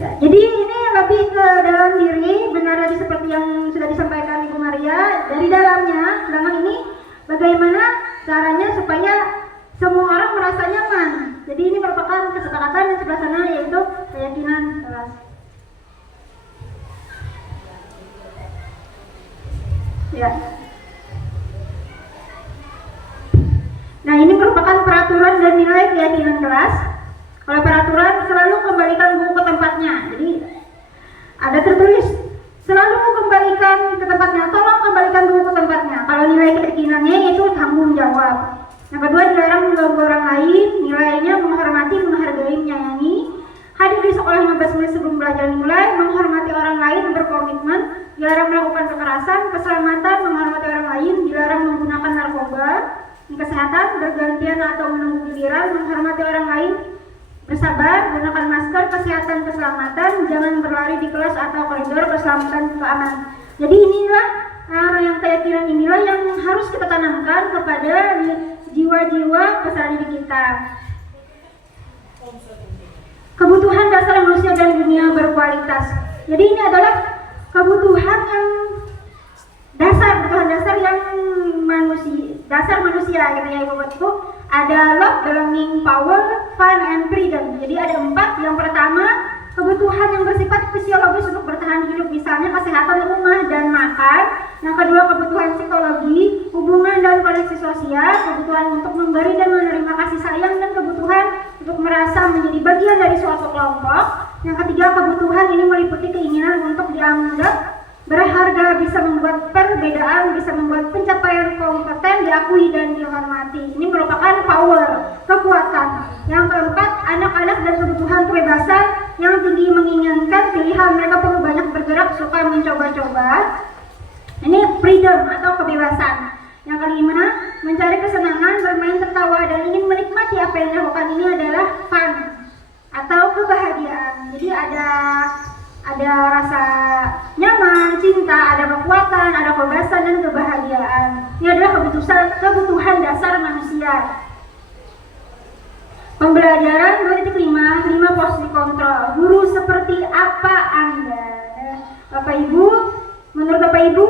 Ya, jadi ini lebih ke dalam diri, benar tadi seperti yang sudah disampaikan Ibu Maria, dari dalamnya, sedangkan ini bagaimana caranya supaya semua orang merasa nyaman. Jadi ini merupakan kesepakatan yang sebelah sana, yaitu keyakinan kelas. Ya. Nah, ini merupakan peraturan dan nilai keyakinan kelas. Kalau peraturan, selalu kembalikan buku ke tempatnya. Jadi ada tertulis selalu kembalikan ke tempatnya. Tolong kembalikan buku ke tempatnya. Kalau nilai keyakinannya itu tanggung jawab. Yang kedua, dilarang mengganggu orang lain. Nilainya menghormati, menghargai, menyayangi. Hadir di sekolah 15 menit sebelum belajar dimulai. Menghormati orang lain, berkomitmen. Dilarang melakukan kekerasan, keselamatan, menghormati orang lain. Dilarang menggunakan narkoba. Kesehatan, bergantian atau menunggu giliran. Menghormati orang lain. Bersabar, gunakan masker, kesehatan, keselamatan, jangan berlari di kelas atau koridor, keselamatan, keamanan. Jadi inilah yang keyakinan inilah yang harus kita tanamkan kepada jiwa-jiwa peserta didik kita. Kebutuhan dasar manusia dan dunia berkualitas. Jadi ini adalah kebutuhan yang kebutuhan dasar yang manusia gitu ya Ibu. Itu ada love, belonging, power, fun, and freedom. Jadi ada 4. Yang pertama, kebutuhan yang bersifat fisiologis untuk bertahan hidup, misalnya kesehatan rumah dan makan. Yang kedua, kebutuhan psikologi, hubungan dan koneksi sosial, kebutuhan untuk memberi dan menerima kasih sayang, dan kebutuhan untuk merasa menjadi bagian dari suatu kelompok. Yang ketiga, kebutuhan ini meliputi keinginan untuk dianggap berharga, bisa membuat perbedaan, bisa membuat pencapaian kompeten diakui dan dihormati. Ini merupakan power, kekuatan. Yang keempat, anak-anak dan kebutuhan kebebasan yang tinggi menginginkan pilihan, mereka perlu banyak bergerak, suka mencoba-coba. Ini freedom atau kebebasan. Yang kelima, mencari kesenangan, bermain, tertawa, dan ingin menikmati apa yang dilakukan. Ini adalah fun atau kebahagiaan. Jadi ada rasa nyaman, cinta, ada kekuatan, ada kebebasan dan kebahagiaan. Ini adalah kebutuhan dasar manusia. Pembelajaran 2.5 posisi kontrol. Guru seperti apa Anda? Bapak Ibu, menurut Bapak Ibu,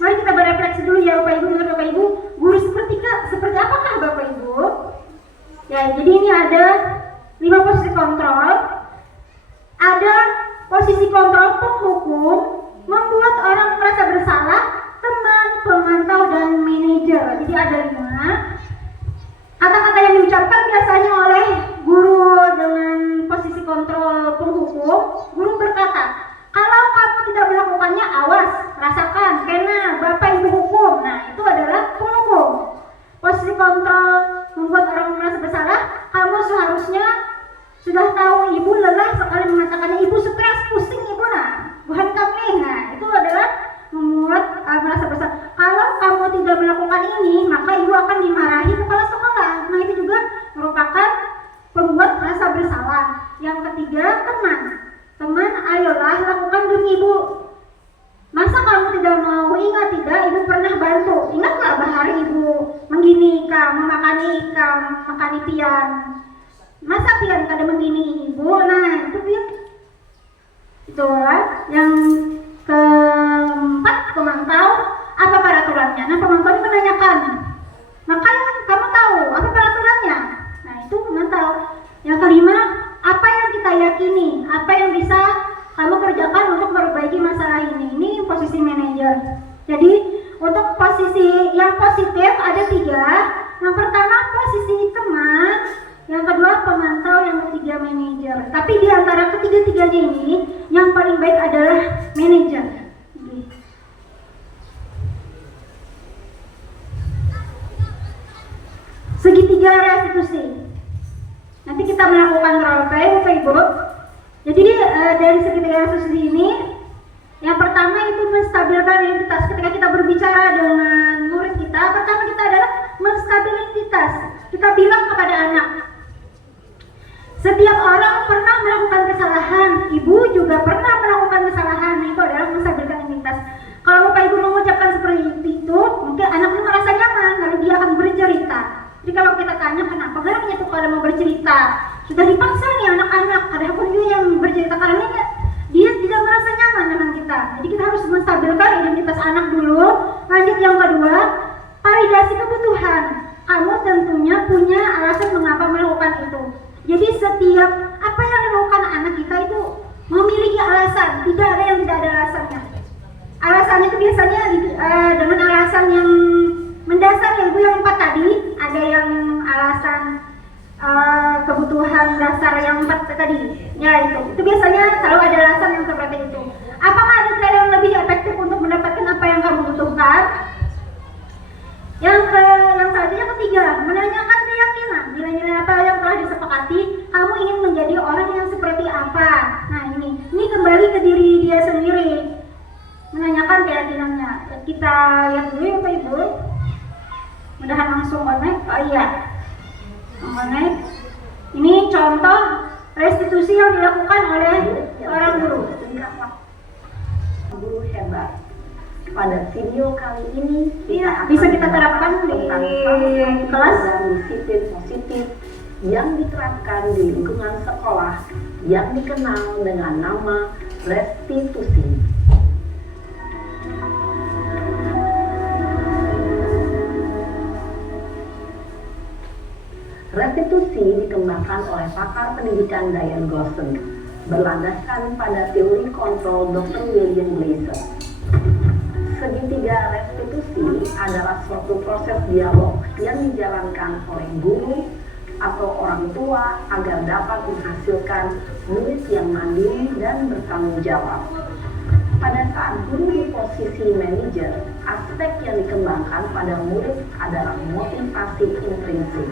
mari kita berefleksi dulu ya Bapak Ibu. Menurut Bapak Ibu, guru seperti apakah Bapak Ibu? Ya, jadi ini ada 5 posisi kontrol. Ada posisi kontrol penghukum, membuat orang merasa bersalah, teman, pemantau, dan manajer. Jadi ada 5. Kata-kata yang diucapkan biasanya oleh guru dengan posisi kontrol penghukum. Guru berkata, kalau kamu tidak melakukannya, awas, rasakan, kena Bapak Ibu hukum. Nah, itu adalah penghukum. Posisi kontrol membuat orang merasa bersalah, kamu seharusnya sudah tahu Ibu lelah sekali mengatakannya, Ibu stres, pusing Ibu, nah bukan kami. Nah, itu adalah membuat merasa bersalah. Kalau kamu tidak melakukan ini, maka Ibu akan dimarahi kepala sekolah. Nah, itu juga merupakan pembuat merasa bersalah. Yang ketiga, teman. Teman, ayolah lakukan demi Ibu. Masa kamu tidak mau? Ingat tidak, Ibu pernah bantu. Ingat nggak bahari Ibu menggini ikan, memakani ikan, makani pian. Masa pian kada menggini Ibu? Nah, itu pian. Itulah yang keempat, pemantau. Apa peraturannya? Nah, pemantau ini menanyakan, makanya kamu tahu apa peraturannya? Nah, itu pemantau. Yang kelima, apa yang kita yakini, apa yang bisa kamu kerjakan untuk memperbaiki masalah ini. Ini posisi manajer. Jadi untuk posisi yang positif ada 3. Yang pertama posisi teman, yang kedua pemantau, yang ketiga manajer. Tapi di antara ketiga-tiganya ini yang paling baik adalah manajer. Segitiga restitusi. Nanti kita melakukan role play, Bapak Ibu. Jadi dari segitiga restitusi ini, yang pertama itu menstabilkan identitas. Ketika kita berbicara dengan murid kita, pertama kita adalah menstabil identitas. Kita bilang kepada anak, setiap orang pernah melakukan kesalahan, Ibu juga pernah melakukan kesalahan. Itu adalah menstabilkan identitas. Kalau Bapak Ibu mengucapkan seperti itu, mungkin anak itu merasa nyaman, lalu dia akan bercerita. Jadi kalau kita tanya kenapa galaknya tuh kalau mau bercerita, alasan, tidak ada yang tidak ada alasannya. Alasannya itu biasanya dengan alasan yang mendasar ya Ibu, yang 4 tadi. Ada yang alasan kebutuhan dasar yang 4 tadi. Ya itu biasanya selalu ada alasan yang seperti itu. Apakah ada cara yang lebih efektif untuk mendapatkan apa yang kamu butuhkan? Yang selanjutnya ketiga, menanyakan keyakinan, nilai-nilai apa yang telah disepakati, kamu ingin menjadi orang yang seperti apa. Nah ini kembali ke diri dia sendiri, menanyakan keyakinannya. Kita lihat dulu ya Pak Ibu, mudahan langsung connect. Oh iya, connect. Ini contoh restitusi yang dilakukan oleh seorang guru. Guru hebat. Pada video kali ini Bisa kita terapkan di kelas. disiplin positif yang diterapkan di lingkungan sekolah yang dikenal dengan nama restitusi. Restitusi dikembangkan oleh pakar pendidikan Diane Gosson berlandaskan pada teori kontrol Dr. William Glasser. Segitiga restitusi adalah suatu proses dialog yang dijalankan oleh guru atau orang tua agar dapat menghasilkan murid yang mandiri dan bertanggung jawab. Pada saat guru di posisi manajer, aspek yang dikembangkan pada murid adalah motivasi intrinsik,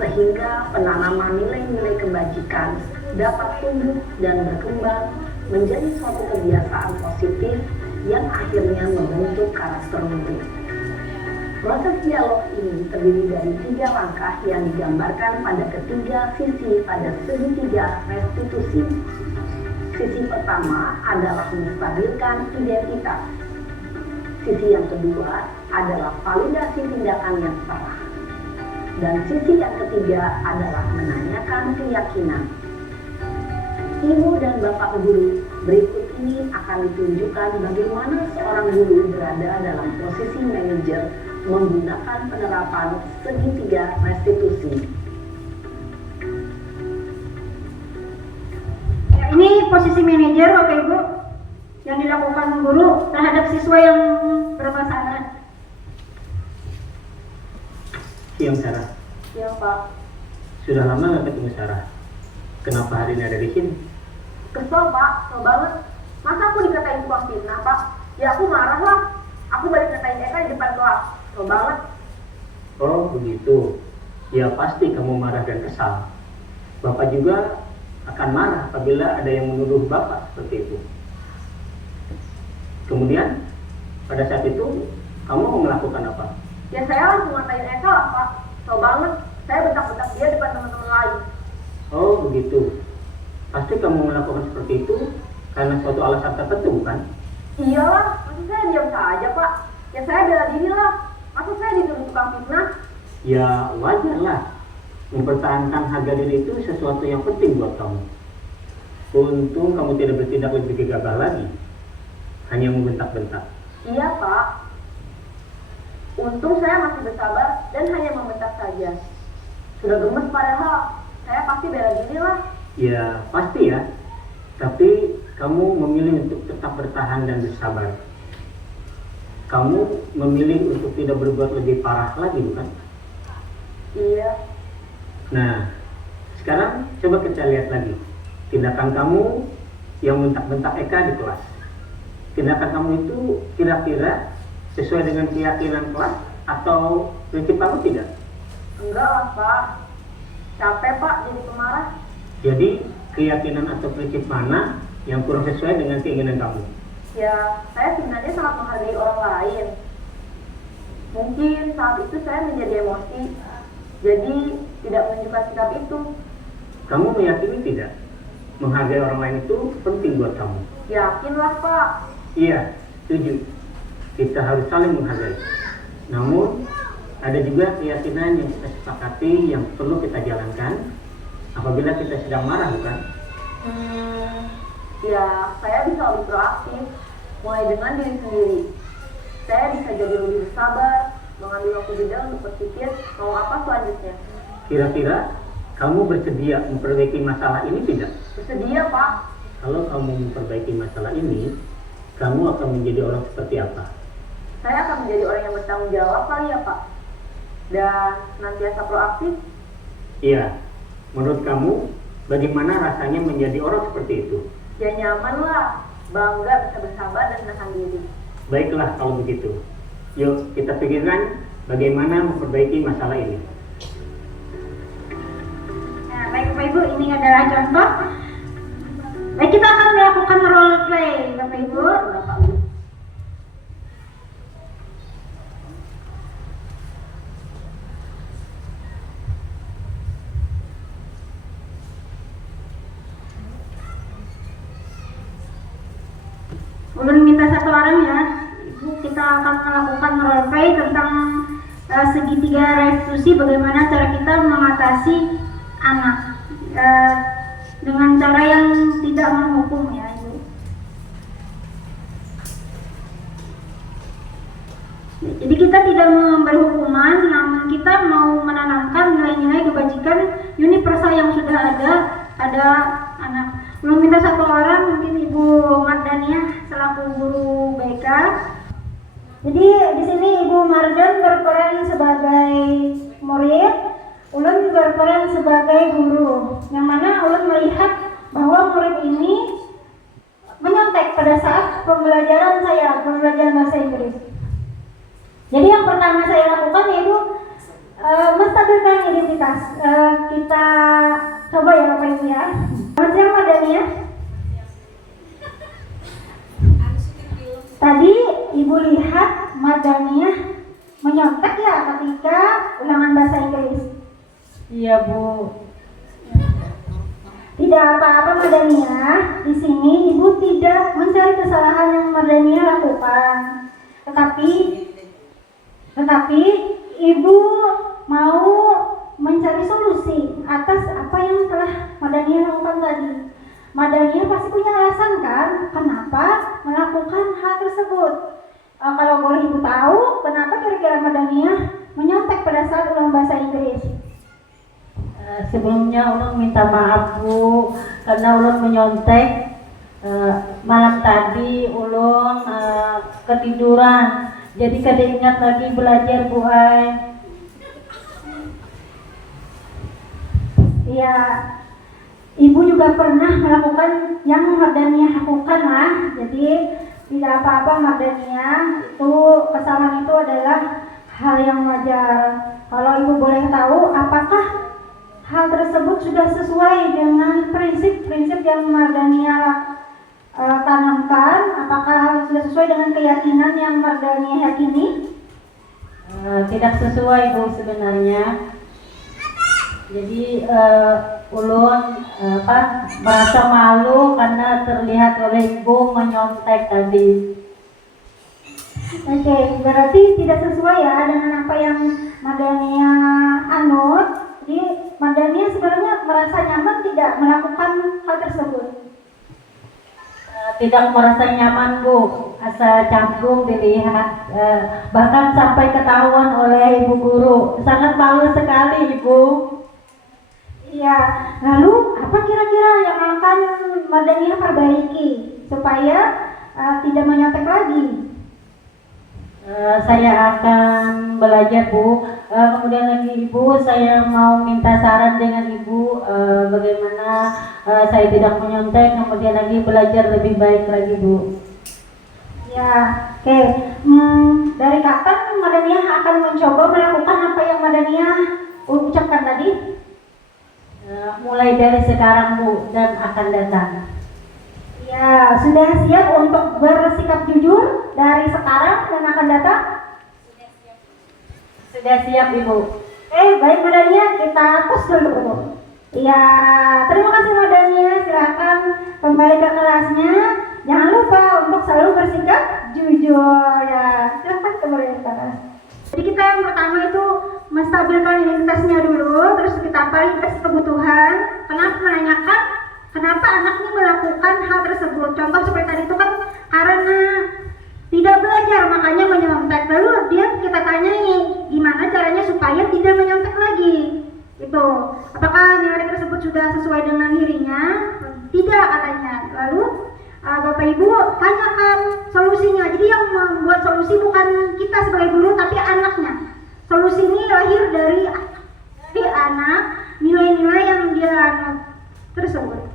sehingga penanaman nilai-nilai kebajikan dapat tumbuh dan berkembang menjadi suatu kebiasaan positif yang akhirnya membentuk karakter murid. Proses dialog ini terdiri dari 3 langkah yang digambarkan pada ketiga sisi pada segitiga restitusi. Sisi pertama adalah menstabilkan identitas. Sisi yang kedua adalah validasi tindakan yang salah. Dan sisi yang ketiga adalah menanyakan keyakinan. Ibu dan Bapak guru, berikut ini akan ditunjukkan bagaimana seorang guru berada dalam posisi manajer menggunakan penerapan segitiga restitusi. Ya, ini posisi manajer Bapak Ibu yang dilakukan guru terhadap siswa yang bermasalah. Siang Sarah, Ya Pak, sudah lama nggak ketemu Sarah. Kenapa hari ini ada di sini? kesel Pak, kesel banget. Masa aku dikatain tukang fitnah Pak? Ya aku marah lah. Aku balik ngatain Eka di depan kelas. Kesel banget. Oh begitu. Ya pasti kamu marah dan kesal. Bapak juga akan marah apabila ada yang menuduh Bapak seperti itu. Kemudian pada saat itu kamu mau melakukan apa? Ya saya langsung ngatain Eka lah Pak. Kesel banget. Saya bentak-bentak dia depan teman-teman lain. Oh begitu. Pasti kamu melakukan seperti itu karena suatu alasan tertentu bukan? Iyalah, masa saya diam saja Pak? Ya saya bela diri lah. Masa saya dituduh tukang fitnah? Ya wajarlah. Mempertahankan harga diri itu sesuatu yang penting buat kamu. Untung kamu tidak bertindak lebih gegabah lagi. Hanya membentak-bentak. Iya Pak. Untung saya masih bersabar dan hanya membentak saja. Sudah gemes padahal. Saya pasti bela diri lah. Ya pasti ya. Tapi kamu memilih untuk tetap bertahan dan bersabar. Kamu memilih untuk tidak berbuat lebih parah lagi bukan? Iya. Nah, sekarang coba kita lihat lagi tindakan kamu yang bentak-bentak Eka di kelas. Tindakan kamu itu kira-kira sesuai dengan keyakinan kelas atau prinsip kamu tidak? Enggak lah Pak. Capek Pak jadi pemarah. Jadi keyakinan atau prinsip mana yang kurang sesuai dengan keinginan kamu? Ya, saya sebenarnya sangat menghargai orang lain. Mungkin saat itu saya menjadi emosi. Jadi tidak menunjukkan sikap itu. Kamu meyakini tidak? Menghargai orang lain itu penting buat kamu. Yakinlah Pak. Iya, setuju. Kita harus saling menghargai. Namun, ada juga keyakinan yang kita sepakati yang perlu kita jalankan apabila kita sedang marah, bukan? Ya, saya bisa lebih proaktif. Mulai dengan diri sendiri. Saya bisa jadi lebih bersabar, mengambil waktu jeda untuk berpikir mau apa selanjutnya. Kira-kira kamu bersedia memperbaiki masalah ini tidak? Bersedia Pak. kalau kamu memperbaiki masalah ini, kamu akan menjadi orang seperti apa? Saya akan menjadi orang yang bertanggung jawab kali ya Pak, dan senantiasa proaktif. Iya, menurut kamu bagaimana rasanya menjadi orang seperti itu? Ya nyaman lah, bangga bisa bersahabat dan menahan diri. Baiklah kalau begitu. Yuk kita pikirkan bagaimana memperbaiki masalah ini. Nah, baik Bapak Ibu, ini adalah contoh. Baik, kita akan melakukan role play, Bapak Ibu. Ulun minta satu orang ya, Ibu, kita akan melakukan role play tentang segitiga restitusi, bagaimana cara kita mengatasi anak dengan cara yang tidak menghukum ya Ibu. Jadi kita tidak memberi hukuman, namun kita mau menanamkan nilai-nilai kebajikan universal yang sudah ada pada anak. Belum minta satu orang, mungkin Ibu Mardania selaku guru BK. Jadi di sini Ibu Mardan berperan sebagai murid, Ulun berperan sebagai guru. Yang mana Ulun melihat bahwa murid ini menyontek pada saat pembelajaran bahasa Inggris. Jadi yang pertama saya lakukan yaitu menstabilkan identitas. Kita coba ya Bapak Ibu ya. Selamat siang Mardania. Tadi Ibu lihat Mardania menyontek ya ketika ulangan bahasa Inggris. Iya Bu. Tidak apa-apa Mardania. Di sini Ibu tidak mencari kesalahan yang Mardania lakukan. Tetapi Ibu mau mencari solusi atas apa yang telah Mardania lakukan tadi. Mardania pasti punya alasan kan kenapa melakukan hal tersebut. Kalau boleh Ibu tahu, kenapa kira-kira Mardania menyontek pada saat ulang bahasa Inggris? Sebelumnya Ulun minta maaf Bu, karena Ulun menyontek. Malam tadi Ulun ketiduran, jadi kada ingat lagi belajar Bu Ai. Ya, Ibu juga pernah melakukan yang Mardania lakukan lah. Jadi tidak apa-apa Mardania, itu kesalahan itu adalah hal yang wajar. Kalau Ibu boleh tahu, apakah hal tersebut sudah sesuai dengan prinsip-prinsip yang Mardania tanamkan? Apakah sudah sesuai dengan keyakinan yang Mardania yakini? Tidak sesuai Bu sebenarnya. Jadi Ulun merasa malu karena terlihat oleh Ibu menyontek tadi. Oke, berarti tidak sesuai ya dengan apa yang Mardania anut. Jadi Mardania sebenarnya merasa nyaman tidak melakukan hal tersebut. Tidak merasa nyaman Bu, asal canggung dilihat, bahkan sampai ketahuan oleh Ibu Guru. Sangat malu sekali Ibu. Iya, lalu apa kira-kira yang akan Mardania perbaiki supaya tidak menyontek lagi? Saya akan belajar Bu. Kemudian lagi Ibu, saya mau minta saran dengan Ibu bagaimana saya tidak menyontek, kemudian lagi belajar lebih baik lagi Bu. Ya, oke. Dari kapan Mardania akan mencoba melakukan apa yang Mardania ucapkan tadi? Mulai dari sekarang Bu dan akan datang. Ya, sudah siap untuk bersikap jujur dari sekarang dan akan datang? Sudah siap Ibu. Baik Mardania, kita pause dulu. Ya, terima kasih Mardania. Silakan kembali ke kelasnya. Jangan lupa untuk selalu bersikap jujur ya. Silakan kembali ke kelas. Jadi kita yang pertama itu menstabilkan identitasnya dulu, terus kita validasi kebutuhan. Kenapa menanyakan kenapa anak ini melakukan hal tersebut? Contoh seperti tadi itu kan karena tidak belajar makanya menyontek. Lalu kita tanyai gimana caranya supaya tidak menyontek lagi. Itu apakah nilai tersebut sudah sesuai dengan dirinya? Tidak katanya. Lalu Bapak Ibu tanyakan solusinya. Jadi yang membuat solusi bukan kita sebagai guru, tapi anaknya. Solusi ini lahir dari anak, nilai-nilai yang dia anut tersebut.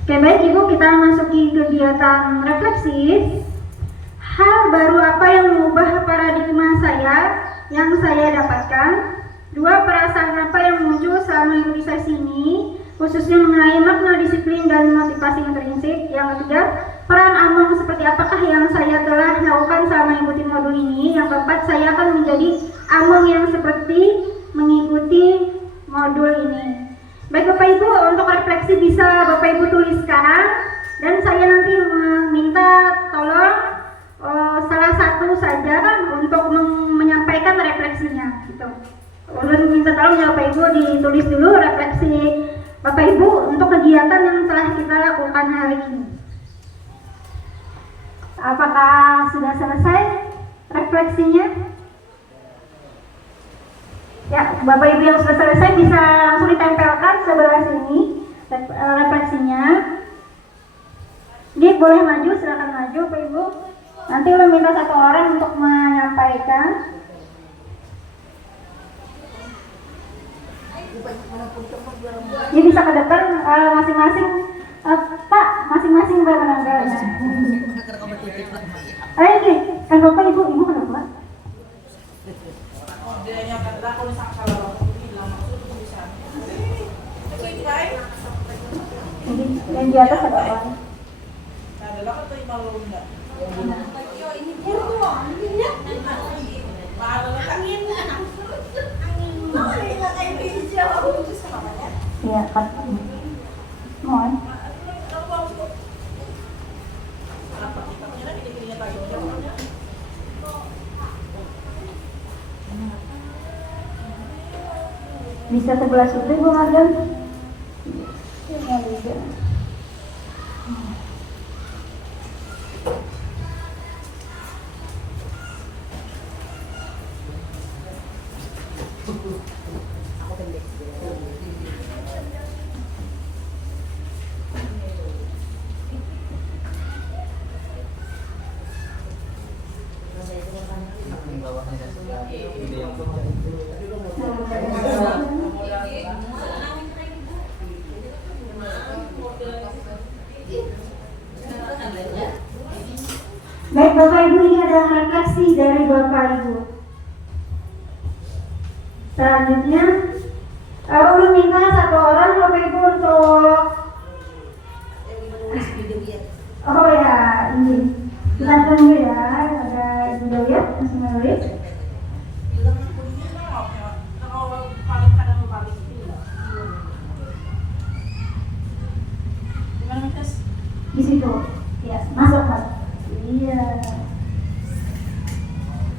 Oke, baik Ibu, kita masuki kegiatan refleksi. Hal baru apa yang mengubah paradigma saya yang saya dapatkan? 2, perasaan apa yang muncul selama mengikuti sesi ini, khususnya mengenai makna disiplin dan motivasi intrinsik. Yang ketiga, peran Among seperti apakah yang saya telah lakukan selama mengikuti modul ini. Yang keempat, saya akan menjadi Among yang seperti mengikuti modul ini. Baik Bapak Ibu, untuk refleksi bisa Bapak Ibu tuliskan, dan saya nanti meminta tolong salah satu saja untuk menyampaikan refleksinya gitu. Ulun minta tolong ya Bapak Ibu ditulis dulu refleksi Bapak Ibu untuk kegiatan yang telah kita lakukan hari ini. Apakah sudah selesai refleksinya? Ya, Bapak Ibu yang sudah selesai bisa langsung ditempelkan sebelah sini refleksinya. Jadi boleh maju, silakan maju Bapak Ibu. Nanti ulun minta satu orang untuk menyampaikan. Jadi bisa ke depan masing-masing Pak, masing-masing barang-barangnya. Ayo Ki, Bapak Ibu kenapa? Yang di atas ada orang. Iya, Pak. Mohon. Bisa sebelah situ Ibu Margan? Ya, bisa. Baik Bapak Ibu, ini adalah refleksi dari Bapak Ibu. Selanjutnya, ulun minta satu orang Bapak Ibu untuk ini kita tunggu ya, ada Ibu lihat masih menulis. Di situ, ya masuk Pak. Iya.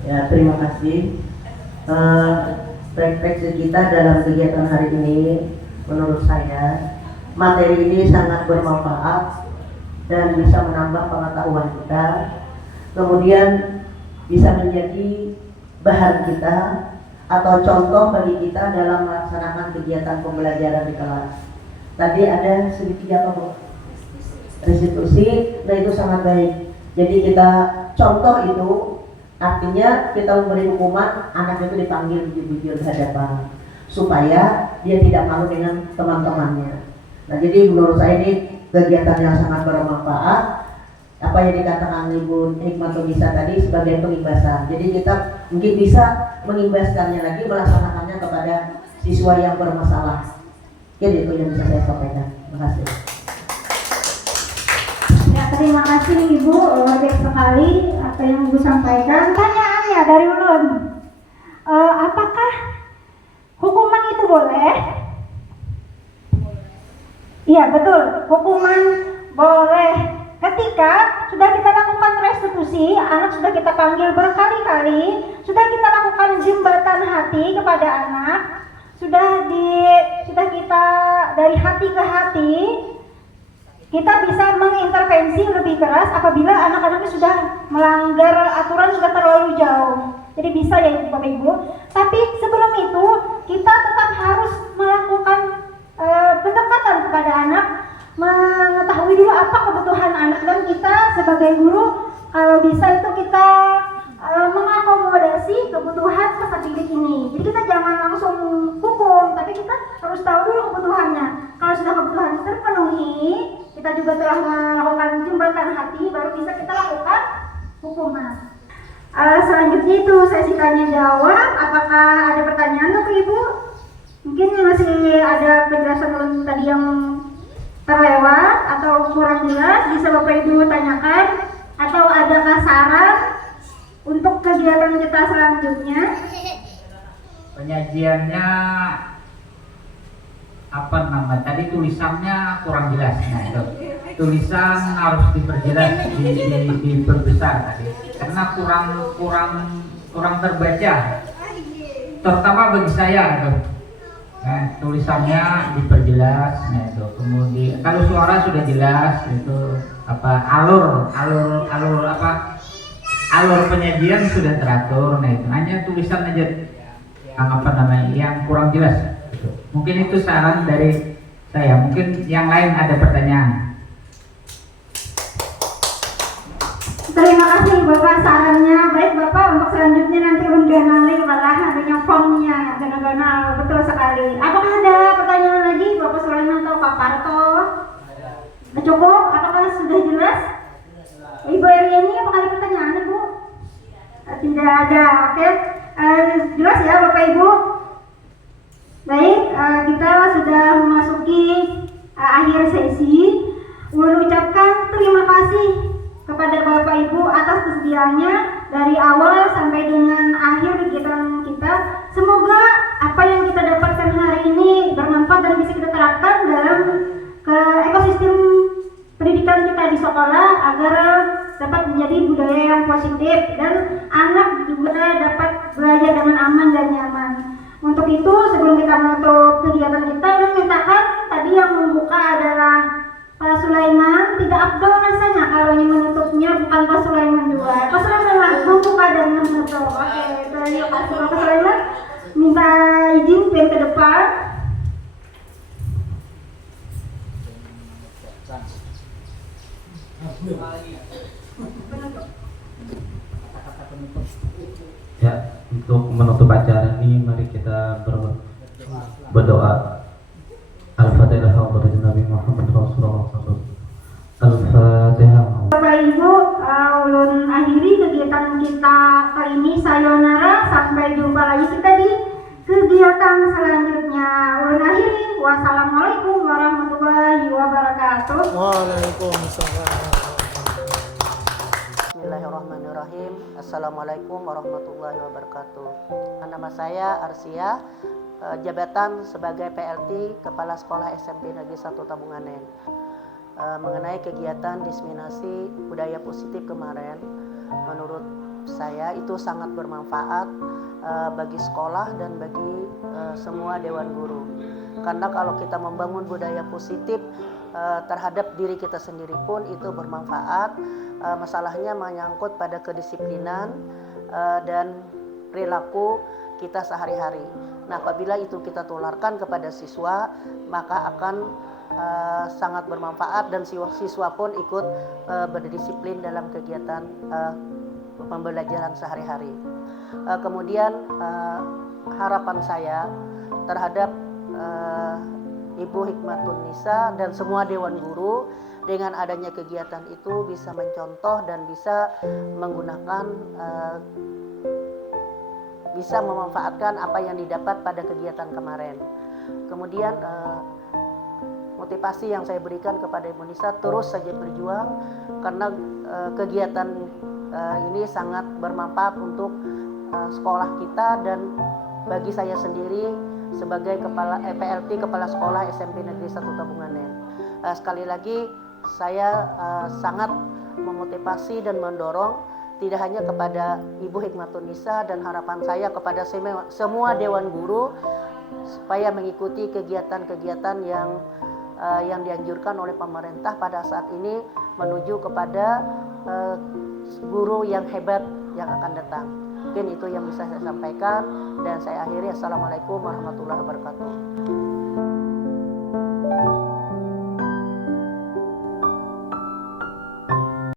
Ya, terima kasih. Refleksi kita dalam kegiatan hari ini, menurut saya materi ini sangat bermanfaat dan bisa menambah pengetahuan kita, kemudian bisa menjadi bahan kita atau contoh bagi kita dalam melaksanakan kegiatan pembelajaran di kelas. Tadi ada segitiga apa? Restitusi, nah itu sangat baik. Jadi kita contoh itu, artinya kita memberi hukuman, anak itu dipanggil jujur di hadapan supaya dia tidak malu dengan teman-temannya. Nah jadi menurut saya ini kegiatan yang sangat bermanfaat. Apa yang dikatakan Ibu Hikmatulisa tadi sebagai pengimbasan. Jadi kita mungkin bisa mengimbaskannya lagi, melaksanakannya kepada siswa yang bermasalah. Jadi itu yang bisa saya sampaikan. Terima kasih. Terima kasih Ibu, banyak sekali apa yang Ibu sampaikan. Pertanyaannya dari ulun, apakah hukuman itu boleh? Iya betul, hukuman boleh. Ketika sudah kita lakukan restitusi, anak sudah kita panggil berkali-kali, sudah kita lakukan jembatan hati kepada anak, sudah kita dari hati ke hati. kita bisa mengintervensi lebih keras apabila anak-anaknya sudah melanggar aturan sudah terlalu jauh. Jadi bisa ya Bapak Ibu. Tapi sebelum itu kita tetap harus melakukan pendekatan kepada anak, mengetahui dulu apa kebutuhan anak, dan kita sebagai guru kalau bisa itu kita mengakomodasi kebutuhan peserta didik ini. Jadi kita jangan langsung hukum, tapi kita harus tahu dulu kebutuhannya. Kalau sudah kebutuhan terpenuhi, kita juga telah melakukan jembatan hati, baru bisa kita lakukan hukuman. Selanjutnya itu sesi tanya jawab. Apakah ada pertanyaan Bapak Ibu? Mungkin masih ada penjelasan tadi yang terlewat atau kurang jelas, bisa Bapak Ibu tanyakan. Atau adakah saran untuk kegiatan kita selanjutnya? Penyajiannya apa nama tadi, tulisannya kurang jelas. Nah, itu tulisan harus diperjelas, diperbesar tadi, karena kurang terbaca, terutama bagi saya itu. Nah, tulisannya diperjelas. Nah, itu kemudian kalau suara sudah jelas, itu apa alur penyajian sudah teratur. Nah, itu hanya tulisan aja apa namanya yang kurang jelas. Mungkin itu saran dari saya. Mungkin yang lain ada pertanyaan. Terima kasih Bapak sarannya. Baik Bapak, untuk selanjutnya nanti undanali malah adanya formnya, benar-benar betul sekali. Apakah ada pertanyaan lagi Bapak Sulaiman atau Pak Parto? Cukup? Apakah sudah jelas? Ibu Eriani, apakah ada pertanyaan Ibu? Tidak ada, oke. Jelas ya Bapak Ibu? Baik, kita sudah memasuki akhir sesi. Ulun ucapkan terima kasih kepada Bapak Ibu atas kesediaannya dari awal sampai dengan akhir kegiatan kita. Semoga apa yang kita dapatkan hari ini bermanfaat dan bisa kita terapkan dalam ekosistem pendidikan kita di sekolah agar dapat menjadi budaya yang positif dan anak juga dapat belajar dengan aman dan nyaman. Untuk itu sebelum kita menutup kegiatan kita, mintakan tadi yang membuka adalah Pak Sulaiman. Tidak afdol rasanya kalau yang menutupnya bukan Pak Sulaiman juga. Pak Sulaiman lah membuka dan menutup. Oke, terima kasih Pak Sulaiman. Minta izin ke depan. Ya, untuk menutup acara ini mari kita berdoa. Al-Fatihah kepada Nabi Muhammad Rasulullah SAW. Al-Fatihah. Bapak Ibu, ulun akhiri kegiatan kita kali ini. Sayonara, sampai jumpa lagi kita di kegiatan selanjutnya. Ulun akhiri. Wassalamualaikum warahmatullahi wabarakatuh. Waalaikumsalam. Bismillahirrahmanirrahim. Assalamualaikum warahmatullahi wabarakatuh. Nama saya Arsia, jabatan sebagai PLT Kepala Sekolah SMP Negeri 1 Tabunganen. Mengenai kegiatan diseminasi budaya positif kemarin, menurut saya itu sangat bermanfaat bagi sekolah dan bagi semua dewan guru. Karena kalau kita membangun budaya positif terhadap diri kita sendiri pun itu bermanfaat. Masalahnya menyangkut pada kedisiplinan dan perilaku kita sehari-hari. Nah, apabila itu kita tularkan kepada siswa, maka akan sangat bermanfaat dan siswa pun ikut berdisiplin dalam kegiatan pembelajaran sehari-hari. Kemudian harapan saya terhadap Ibu Hikmatun Nisa dan semua dewan guru, dengan adanya kegiatan itu bisa mencontoh dan bisa menggunakan bisa memanfaatkan apa yang didapat pada kegiatan kemarin. Kemudian motivasi yang saya berikan kepada Ibu Nisa, terus saja berjuang karena kegiatan ini sangat bermanfaat untuk sekolah kita dan bagi saya sendiri sebagai PLT Kepala Sekolah SMP Negeri 1 Tabunganen. Sekali lagi saya sangat memotivasi dan mendorong tidak hanya kepada Ibu Hikmatun Nisa, dan harapan saya kepada semua dewan guru supaya mengikuti kegiatan-kegiatan yang yang dianjurkan oleh pemerintah pada saat ini menuju kepada guru yang hebat yang akan datang. Mungkin itu yang bisa saya sampaikan dan saya akhiri. Assalamualaikum warahmatullahi wabarakatuh.